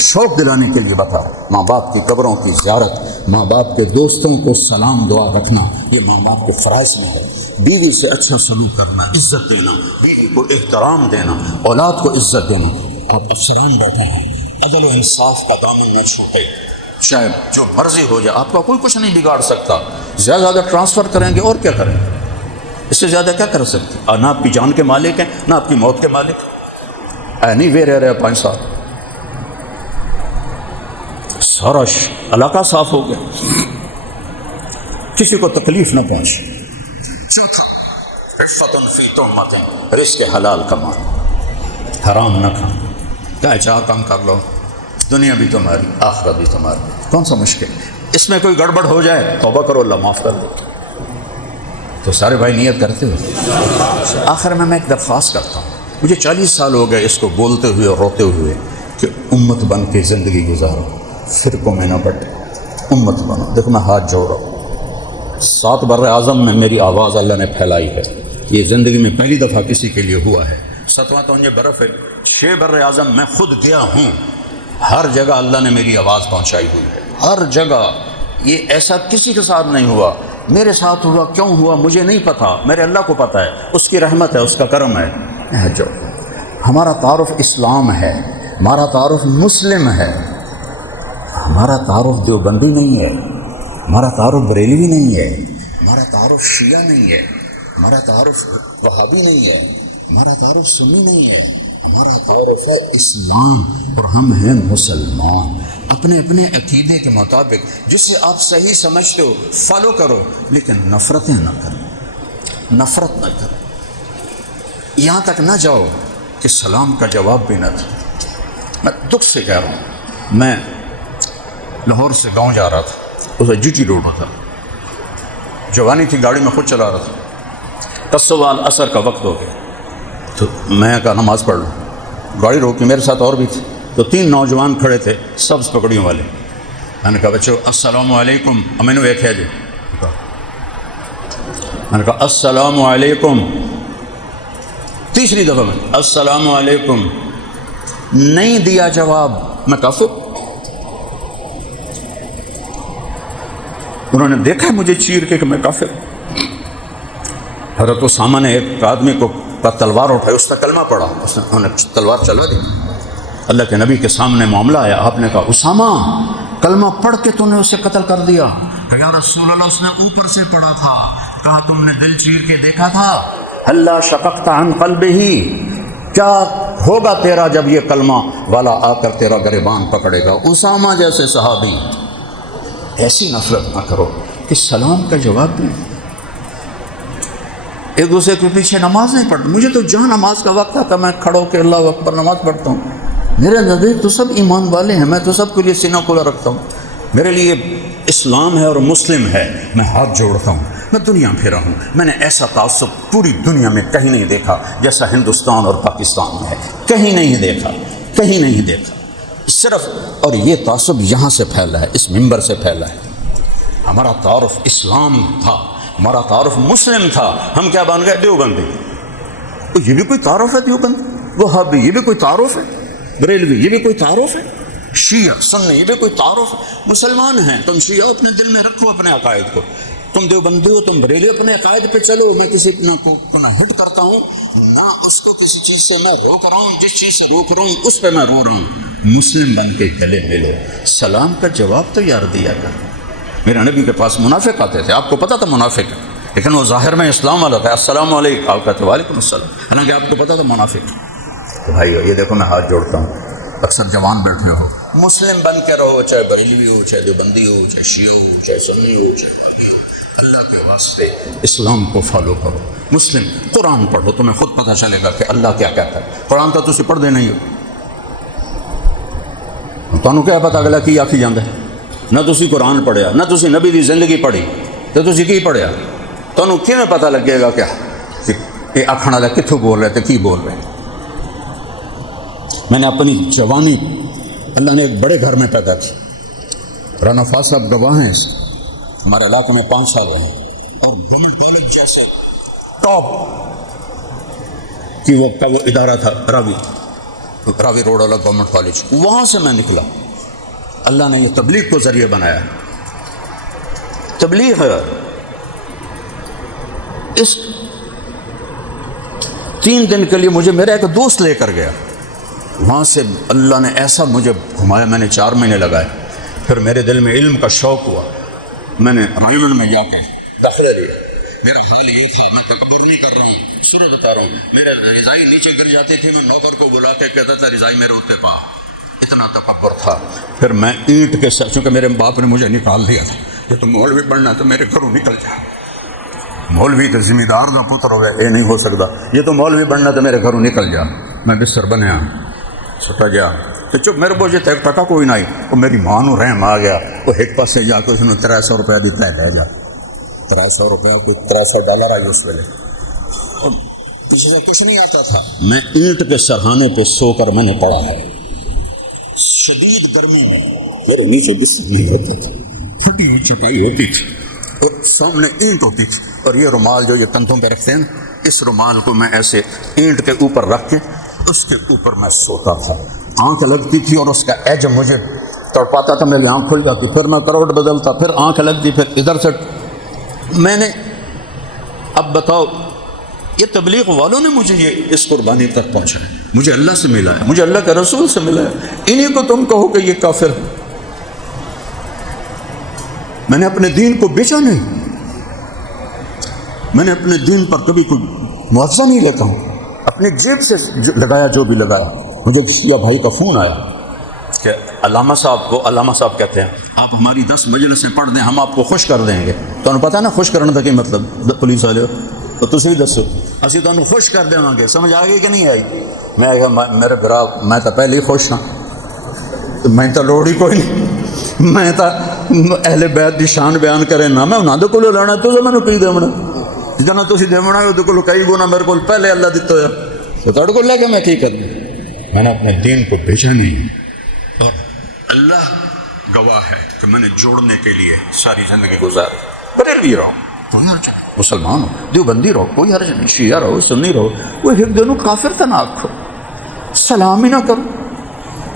شوق دلانے کے لیے بتا رہا۔ ماں باپ کی قبروں کی زیارت، ماں باپ کے دوستوں کو سلام دعا رکھنا، یہ ماں باپ کے فرائض میں ہے۔ بیوی سے اچھا سلوک کرنا، عزت دینا، بیوی کو احترام دینا، اولاد کو عزت دینا۔ آپ افسران بیٹھے ہیں، عدل و انصاف کا دامن نہ چھوٹے، چاہے جو مرضی ہو جائے، آپ کا کوئی کچھ نہیں بگاڑ سکتا۔ زیادہ زیادہ ٹرانسفر کریں گے اور کیا کریں، اس سے زیادہ کیا کر سکتے؟ نہ آپ کی جان کے مالک ہیں، نہ آپ کی موت کے مالک ہیں۔ نہیں وے رہ 5 سال، سارا علاقہ صاف ہو گیا، کسی کو تکلیف نہ پہنچے۔ رزق حلال کمانا، حرام نہ کھانا، چاہے 4 کام کر لو، دنیا بھی تمہاری، آخرت بھی تمہاری، کون سا مشکل؟ اس میں کوئی گڑبڑ ہو جائے توبہ کرو، اللہ معاف کر دے۔ تو سارے بھائی نیت کرتے ہو۔ آخر میں ایک درخواست کرتا ہوں، مجھے 40 سال ہو گئے اس کو بولتے ہوئے اور روتے ہوئے کہ امت بن کے زندگی گزارو، فرقوں میں نہ بٹے، امت بنو۔ دیکھو میں ہاتھ جوڑ رہا ہوں، 7 بر اعظم میں میری آواز اللہ نے پھیلائی ہے، یہ زندگی میں پہلی دفعہ کسی کے لیے ہوا ہے۔ 7واں تو یہ برف ہے، 6 بر اعظم میں خود گیا ہوں، ہر جگہ اللہ نے میری آواز پہنچائی ہوئی ہے، ہر جگہ۔ یہ ایسا کسی کے ساتھ نہیں ہوا، میرے ساتھ ہوا، کیوں ہوا مجھے نہیں پتا، میرے اللہ کو پتا ہے، اس کی رحمت ہے، اس کا کرم ہے۔ جو ہمارا تعارف اسلام ہے، ہمارا تعارف مسلم ہے، ہمارا تعارف دیوبندی نہیں ہے، ہمارا تعارف بریلوی نہیں ہے، ہمارا تعارف شیعہ نہیں ہے، ہمارا تعارف وہابی نہیں ہے، ہمارا تعارف سنی نہیں ہے، ہمارا تعارف ہے اسلام، اور ہم ہیں مسلمان۔ اپنے اپنے عقیدے کے مطابق جس سے آپ صحیح سمجھتے ہو فالو کرو، لیکن نفرتیں نہ کرو، نفرت نہ کرو، یہاں تک نہ جاؤ کہ سلام کا جواب بھی نہ دو۔ میں دکھ سے کہہ رہا ہوں، میں لاہور سے گاؤں جا رہا تھا، اسے جی ٹی روڈ تھا، جوانی تھی، گاڑی میں خود چلا رہا تھا، تصوال عصر کا وقت ہو گیا تو میں کہا نماز پڑھ لوں، گاڑی روکی، میرے ساتھ اور بھی تھی، تو 3 نوجوان کھڑے تھے سبز پگڑیوں والے۔ میں نے کہا بچوں السلام علیکم، میں نے ایک ہے جی، میں نے کہا السلام علیکم، تیسری دفعہ میں السلام علیکم، نہیں دیا جواب، میں کافر۔ انہوں نے دیکھا مجھے چیر کے کہ میں کافر۔ حضرت اسامہ نے ایک آدمی کو پر تلوار اٹھائی، اس نے کلمہ پڑھا، اس نے تلوار چلا دی، اللہ کے نبی کے سامنے معاملہ آیا، آپ نے کہا اسامہ کلمہ پڑھ کے تو نے اسے قتل کر دیا؟ کہ یا رسول اللہ اس نے اوپر سے پڑھا تھا۔ کہا تم نے دل چیر کے دیکھا تھا؟ اللہ شققت عن قلبہ، کیا ہوگا تیرا جب یہ کلمہ والا آ کر تیرا گریبان پکڑے گا؟ اسامہ جیسے صحابی، ایسی نفرت نہ کرو کہ سلام کا جواب دیں، ایک دوسرے کے پیچھے نماز نہیں پڑھتے۔ مجھے تو جہاں نماز کا وقت آتا میں کھڑا ہو کے اللہ اکبر نماز پڑھتا ہوں۔ میرے نزدیک تو سب ایمان والے ہیں، میں تو سب کے لیے سینہ کھلا رکھتا ہوں۔ میرے لیے اسلام ہے اور مسلم ہے، میں ہاتھ جوڑتا ہوں، میں دنیا پھرا ہوں۔ میں نے ایسا تعصب پوری دنیا میں کہیں نہیں دیکھا جیسا ہندوستان اور پاکستان میں ہے، کہیں نہیں دیکھا، کہیں نہیں دیکھا صرف۔ اور یہ تعصب یہاں سے پھیلا ہے، اس منبر سے پھیلا ہے۔ ہمارا تعارف اسلام تھا، ہمارا تعارف مسلم تھا، ہم کیا بن گئے؟ دیوبندی۔ تو یہ بھی کوئی تعارف ہے؟ دیوبند، وہابی، یہ بھی کوئی تعارف ہے؟ بریلوی، یہ بھی کوئی تعارف ہے؟ شیعہ، سنی، یہ بھی کوئی تعارف ہے؟ مسلمان ہیں، تم شیعہ اپنے دل میں رکھو اپنے عقائد کو، تم دیوبندی ہو، تم بریلی، اپنے عقائد پہ چلو۔ میں کسی کو نہ ہٹ کرتا ہوں، نہ اس کو کسی چیز سے میں روک رہا ہوں، جس چیز سے روک رہا ہوں اس پہ میں رو رہا ہوں۔ مسلم بن کے گلے ملو، سلام کا جواب تو یار دیا کر۔ میرے نبی کے پاس منافق آتے تھے، آپ کو پتا تھا منافق ہے، لیکن وہ ظاہر میں اسلام والا تھا، السلام علیکم، آپ کہتے وعلیکم السلام، حالانکہ آپ کو پتا تھا منافق۔ تو بھائی یہ دیکھو میں ہاتھ جوڑتا ہوں، اکثر جوان بیٹھے ہو، مسلم بن کے رہو، چاہے بریلوی ہو، چاہے دیوبندی ہو، چاہے شیعہ ہو، چاہے سنی ہو، چاہے وہابی ہو، اللہ کے واسطے اسلام کو فالو کرو۔ مسلم قرآن پڑھو، تمہیں خود پتہ چلے گا کہ اللہ کیا کہتا ہے۔ قرآن تو تسی پڑھ دے نہیں ہو، تمہیں کیا پتا اگلا کی آکھی جاندہ ہے؟ نہ تسی قرآن پڑھیا، نہ تسی نبی دی زندگی پڑھی، تو تسی کی پڑھیا؟ تمہیں کیویں پتہ لگے گا کیا یہ آکھن والا کتھوں بول رہے تھے، کی بول رہے ہیں؟ میں نے اپنی جوانی اللہ نے ایک بڑے گھر میں پیدا کی، رانا فاضل صاحب گواہ ہیں، ہمارے علاقے میں 5 سال رہے، اور گورنمنٹ کالج جیسا ٹاپ کی وہ ادارہ تھا، راوی روڈ والا گورنمنٹ کالج، وہاں سے میں نکلا۔ اللہ نے یہ تبلیغ کو ذریعہ بنایا، تبلیغ ہے۔ اس 3 دن کے لیے مجھے میرا ایک دوست لے کر گیا، وہاں سے اللہ نے ایسا مجھے گھمایا، میں نے 4 مہینے لگائے۔ پھر میرے دل میں علم کا شوق ہوا، میں نے رائمن میں جا کے داخلہ لیا۔ میرا حال یہ تھا، میں تکبر نہیں کر رہا ہوں، سورج بتا رہا ہوں، میرے رضائی نیچے گر جاتے تھے، میں نوکر کو بلا کے کہتا تھا رضائی میرے اوتے پا، اتنا تکبر تھا۔ پھر میں اینٹ کے ساتھ، چونکہ میرے باپ نے مجھے نکال دیا تھا، یہ تو مولوی بننا تو میرے گھروں نکل جا، مولوی تو ذمہ دار کا پتر ہو گیا، یہ نہیں ہو سکتا، یہ تو مولوی بننا تو میرے گھروں نکل جا۔ میں بستر بنیا، سٹا گیا تو چپ، میرے کو ایک ٹکا کوئی نہیں، وہ میری ماں نو رحم آ گیا، وہ ایک پاس سے جا کے اس نے 300 روپیہ دیتا ہے، لے جا 300 روپیہ، کوئی $300 آئی اس ویلے، اور کسی سے کچھ نہیں آتا تھا۔ میں اینٹ کے سرہانے پہ سو کر میں نے پڑھا ہے، شدید گرمی میں میرے نیچے بستر نہیں ہوتا تھا، پھٹی ہوئی چپائی ہوتی تھی اور سامنے اینٹ ہوتی تھی، اور یہ رومال جو یہ کندھوں پہ رکھتے ہیں نا، اس رومال کو میں ایسے اینٹ کے اوپر رکھ کے اس کے اوپر میں سوتا تھا، آنکھ لگتی تھی اور اس کا ایج مجھے تڑپاتا تھا، میری آنکھ کھل جاتی، پھر میں کروٹ بدلتا، پھر آنکھ لگتی، پھر ادھر سے۔ میں نے اب بتاؤ، یہ تبلیغ والوں نے مجھے یہ اس قربانی تک پہنچایا، مجھے اللہ سے ملا ہے، مجھے اللہ کے رسول سے ملا ہے، انہی کو تم کہو کہ یہ کافر ہے۔ میں نے اپنے دین کو بیچا نہیں، میں نے اپنے دین پر کبھی کوئی معاوضہ نہیں لیتا ہوں، اپنی جیب سے لگایا جو بھی لگایا۔ مجھے شیعہ بھائی کا فون آیا کہ علامہ صاحب کو، علامہ صاحب کہتے ہیں آپ ہماری 10 مجلسیں پڑھ دیں، ہم آپ کو خوش کر دیں گے۔ تو انہوں پتا نا خوش کرنے کا کیا مطلب، پولیس والے ہو تو تسی ہی دسو، اسی تو انہوں خوش کر دیں گے۔ سمجھ آ گئی کہ نہیں آئی؟ میں کہا میرے برا، میں تو پہلے ہی خوش ہاں، میں تو لوڑ ہی کوئی نہیں، میں تو اہل بیت دی شان بیان کرے نا، میں انہوں کو لینا تو میں کی دینا، جنا تھی دینا وہ کئی گنا میرے کو پہلے اللہ دیتا ہوا، تو تھوڑے کو لے کے میں کی کروں۔ میں نے اپنے دین کو بیچا نہیں، اور اللہ گواہ ہے کہ میں نے جوڑنے کے لیے ساری زندگی گزاری۔ بریلوی رہو کوئی حرج نہیں، مسلمان ہو، دیوبندی رہو کوئی حرج نہیں، شیعہ رہو سنی رہو، وہ ایک دنوں کافر تھا نہ آکھو، سلام ہی نہ کرو،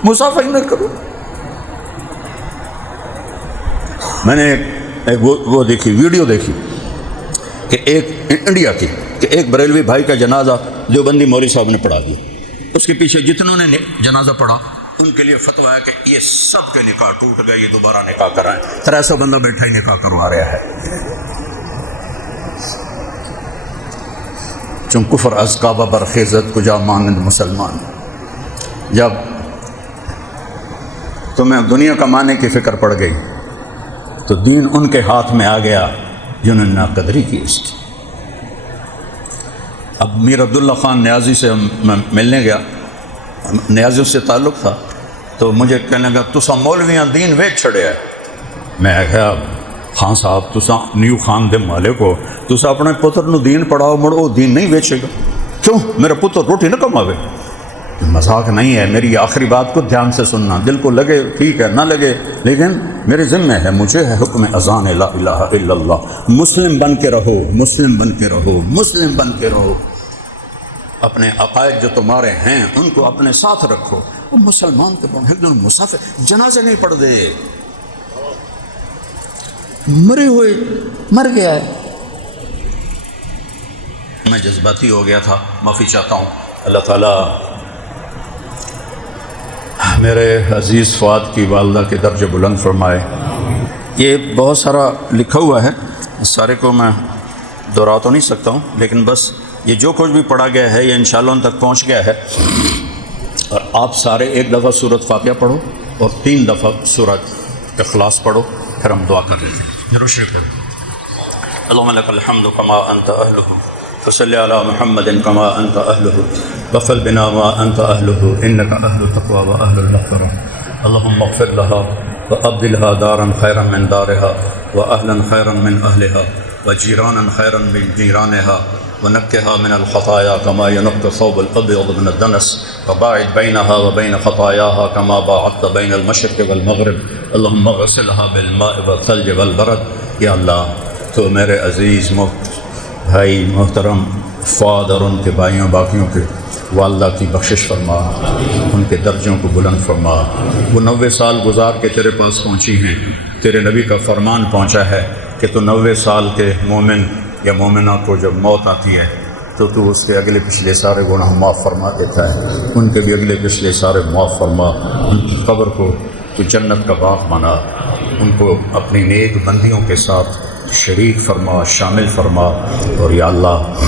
مصافحہ ہی نہ کرو۔ میں نے ایک وہ دیکھی، ویڈیو دیکھی کہ ایک انڈیا کی، کہ ایک بریلوی بھائی کا جنازہ دیوبندی مولوی صاحب نے پڑھا دیا، اس کے پیچھے جتنوں نے جنازہ پڑھا ان کے لیے فتویٰ ہے کہ یہ سب کے نکاح ٹوٹ گئے، یہ دوبارہ نکاح کرائیں۔ 300 بندہ بیٹھا ہی نکاح کروا رہا ہے۔ چون کفر از کعبہ برخیزت کجا مانند مسلمان۔ جب تمہیں دنیا کمانے کی فکر پڑ گئی تو دین ان کے ہاتھ میں آ گیا جنہوں نے ناقدری کی اس کی۔ اب میر عبداللہ خان نیازی سے میں ملنے گیا، نیازی سے تعلق تھا، تو مجھے کہنے لگا تسا مولویاں دین ویچ چھڑے ہے۔ میں کہا خان صاحب تسا نیو خان دے مالک ہو، تسا اپنے پتر نو دین پڑھاؤ مڑو دین نہیں ویچے گا، کیوں میرا پتر روٹی نہ کماوے؟ مذاق نہیں ہے، میری آخری بات کو دھیان سے سننا، دل کو لگے ٹھیک ہے نہ لگے، لیکن میرے ذمہ ہے، مجھے ہے حکم اذان لا الہ الا اللہ۔ مسلم بن کے رہو، مسلم بن کے رہو، مسلم بن کے رہو، اپنے عقائد جو تمہارے ہیں ان کو اپنے ساتھ رکھو۔ وہ مسلمان کے مسافر جنازے نہیں پڑھ دے، مرے ہوئے مر گیا ہے۔ میں جذباتی ہو گیا تھا، معافی چاہتا ہوں۔ اللہ تعالیٰ میرے عزیز فؤاد کی والدہ کے درجے بلند فرمائے۔ یہ بہت سارا لکھا ہوا ہے، سارے کو میں دہرا تو نہیں سکتا ہوں، لیکن بس یہ جو کچھ بھی پڑھا گیا ہے یہ انشاءاللہ ان تک پہنچ گیا ہے۔ اور آپ سارے ایک دفعہ سورۃ فاتحہ پڑھو اور 3 دفعہ سورۃ اخلاص پڑھو، پھر ہم دعا کر لیتے ہیں۔ ضرور شریف پڑھو۔ اللہم لک الحمد کما انت اہلہ فصلی علی محمد کما انت اہلہ وفل بنا ما انت اہلہ انک اہل التقوی و اہل المغفرہ اللہم اغفر لها وابدلها دارا خیرا من دارها واہلا خیرا من اہلها وجیرانا خیرا من جیرانها ونقها من الخطايا كما ينقى الثوب الأبيض من الدنس وباعد بينها وبين خطاياها كما باعدت بين المشرق والمغرب اللهم اغسلها بالماء والثلج والبرد۔ یا اللہ تو میرے عزیز بھائی محترم فؤاد اور ان کے بھائیوں باقیوں کے والدہ کی بخشش فرما، ان کے درجوں کو بلند فرما۔ وہ 90 سال گزار کے تیرے پاس پہنچی ہیں، تیرے نبی کا فرمان پہنچا ہے کہ تو 90 سال کے مومن یا مومنہ کو جب موت آتی ہے تو اس کے اگلے پچھلے سارے گناہ معاف فرما دیتا ہے، ان کے بھی اگلے پچھلے سارے معاف فرما، ان کی قبر کو تو جنت کا باغ بنا، ان کو اپنی نیک بندیوں کے ساتھ شریک فرما، شامل فرما۔ اور یا اللہ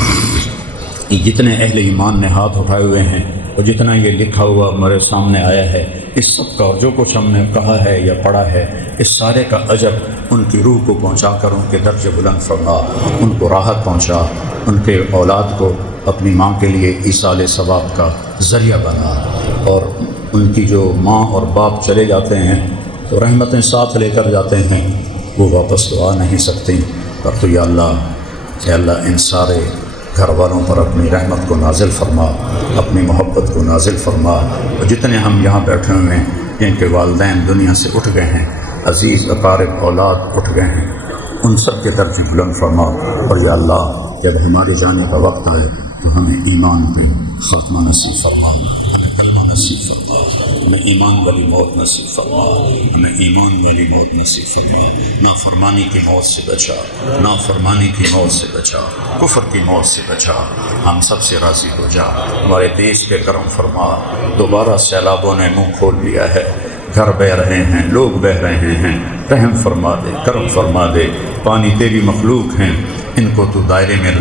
یہ جتنے اہل ایمان نے ہاتھ اٹھائے ہوئے ہیں اور جتنا یہ لکھا ہوا ہمارے سامنے آیا ہے، اس سب کا اور جو کچھ ہم نے کہا ہے یا پڑھا ہے، اس سارے کا اجر ان کی روح کو پہنچا کر ان کے درجے بلند فرما، ان کو راحت پہنچا، ان کے اولاد کو اپنی ماں کے لیے ایصال ثواب کا ذریعہ بنا۔ اور ان کی جو ماں اور باپ چلے جاتے ہیں تو رحمتیں ساتھ لے کر جاتے ہیں، وہ واپس تو آ نہیں سکتے، پر تو یا اللہ ان سارے گھر والوں پر اپنی رحمت کو نازل فرما، اپنی محبت کو نازل فرما۔ اور جتنے ہم یہاں بیٹھے ہوئے ہیں جن کے والدین دنیا سے اٹھ گئے ہیں، عزیز اقارب اولاد اٹھ گئے ہیں، ان سب کے درجے بلند فرما۔ اور یا اللہ جب ہمارے جانے کا وقت آئے تو ہمیں ایمان پہ خاتمہ نصیب فرما، ہمیں کلمہ نصیب فرما، ہمیں ایمان والی موت نصیب فرما، ہمیں ایمان والی موت نصیب فرما، نافرمانی کی موت سے بچا، نافرمانی کی موت سے بچا، کفر کی موت سے بچا، ہم سب سے راضی ہو جا، ہمارے دیش پہ کرم فرما۔ دوبارہ سیلابوں نے منہ کھول لیا ہے، گھر بہہ رہے ہیں، لوگ بہہ رہے ہیں، رحم فرما دے، کرم فرما دے، پانی تیری مخلوق ہیں، ان کو تو دائرے میں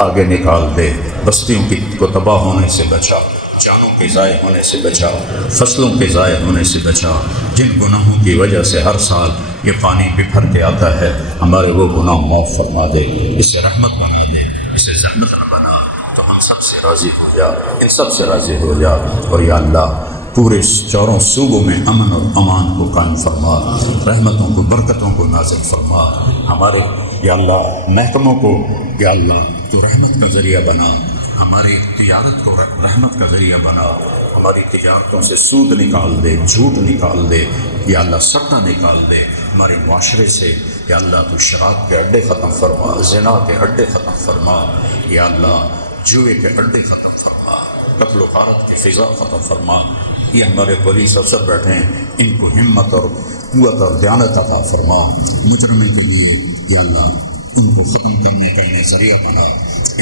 آگے نکال دے، بستیوں کو تباہ ہونے سے بچا، جانوں کے ضائع ہونے سے بچا، فصلوں کے ضائع ہونے سے بچا۔ جن گناہوں کی وجہ سے ہر سال یہ پانی بکھر کے آتا ہے، ہمارے وہ گناہ معاف فرما دے، اسے رحمت بنا دے، اسے زحمت نہ بنا، تو ہم سب سے راضی ہو جا، ان سب سے راضی ہو جا۔ اور یا اللہ پورے چاروں صوبوں میں امن اور امان کو قائم فرما، رحمتوں کو برکتوں کو نازل فرما، ہمارے یا اللہ محکموں کو یا اللہ تو رحمت کا ذریعہ بنا، ہماری تجارت کو رحمت کا ذریعہ بنا، ہماری تجارتوں سے سود نکال دے، جھوٹ نکال دے، یا اللہ سٹا نکال دے، ہمارے معاشرے سے یا اللہ تو شراب کے اڈے ختم فرما، زنا کے اڈے ختم فرما، یا اللہ جوئے کے اڈے ختم فرما، قتل و غارت کی فضا ختم فرما۔ یہ ہمارے پولیس افسر بیٹھے ہیں، ان کو ہمت اور قوت اور دیانت عطا فرما، مجرمین کے لیے یا اللہ ان کو ختم کرنے کا انہیں ذریعہ بنا،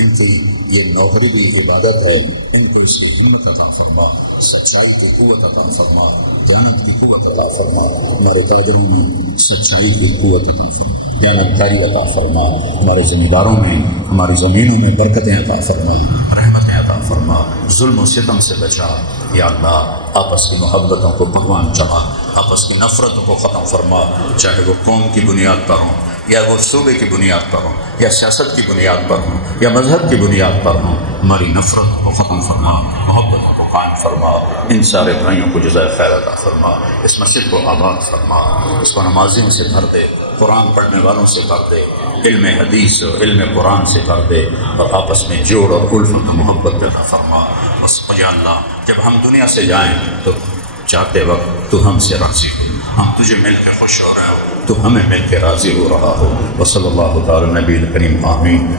ان کی یہ نوکری بھی عبادت ہے، ان کو اس کی ہمت عطا فرما۔ سچائی کی قوت عطا فرما، دیانت کی قوت عطا فرما، ہمارے قادری میں سچائی کی قوت عطا فرما، محنت کاری عطا فرما، ہمارے ذمہ داروں میں ہماری زمینوں میں برکتیں عطا فرما، رحمتیں عطا فرما، ظلم و ستم سے بچا یا اللہ، آپس کی محبتوں کو بھگوان چڑھا، آپس کی نفرتوں کو ختم فرما، چاہے وہ قوم کی بنیاد پر ہوں یا وہ صوبے کی بنیاد پر ہوں یا سیاست کی بنیاد پر ہوں یا مذہب کی بنیاد پر ہوں، ہماری نفرت کو ختم فرما، محبتوں کو قائم فرما، ان سارے بھائیوں کو جزائے خیر عطا فرما، اس مسجد کو آباد فرما، اس کو نمازیوں سے بھر دے، قرآن پڑھنے والوں سے بھر دے، علم حدیث اور علم قرآن سے بھر دے، اور آپس میں جوڑ اور الفت و محبت عطا فرما۔ بس یا اللہ، جب ہم دنیا سے جائیں تو جاتے وقت تو ہم سے راضی ہو، ہم تجھے مل کے خوش ہو رہے ہو، تو ہمیں مل کے راضی ہو رہا ہو۔ وصلی اللہ تعالی نبی کریم، آمین۔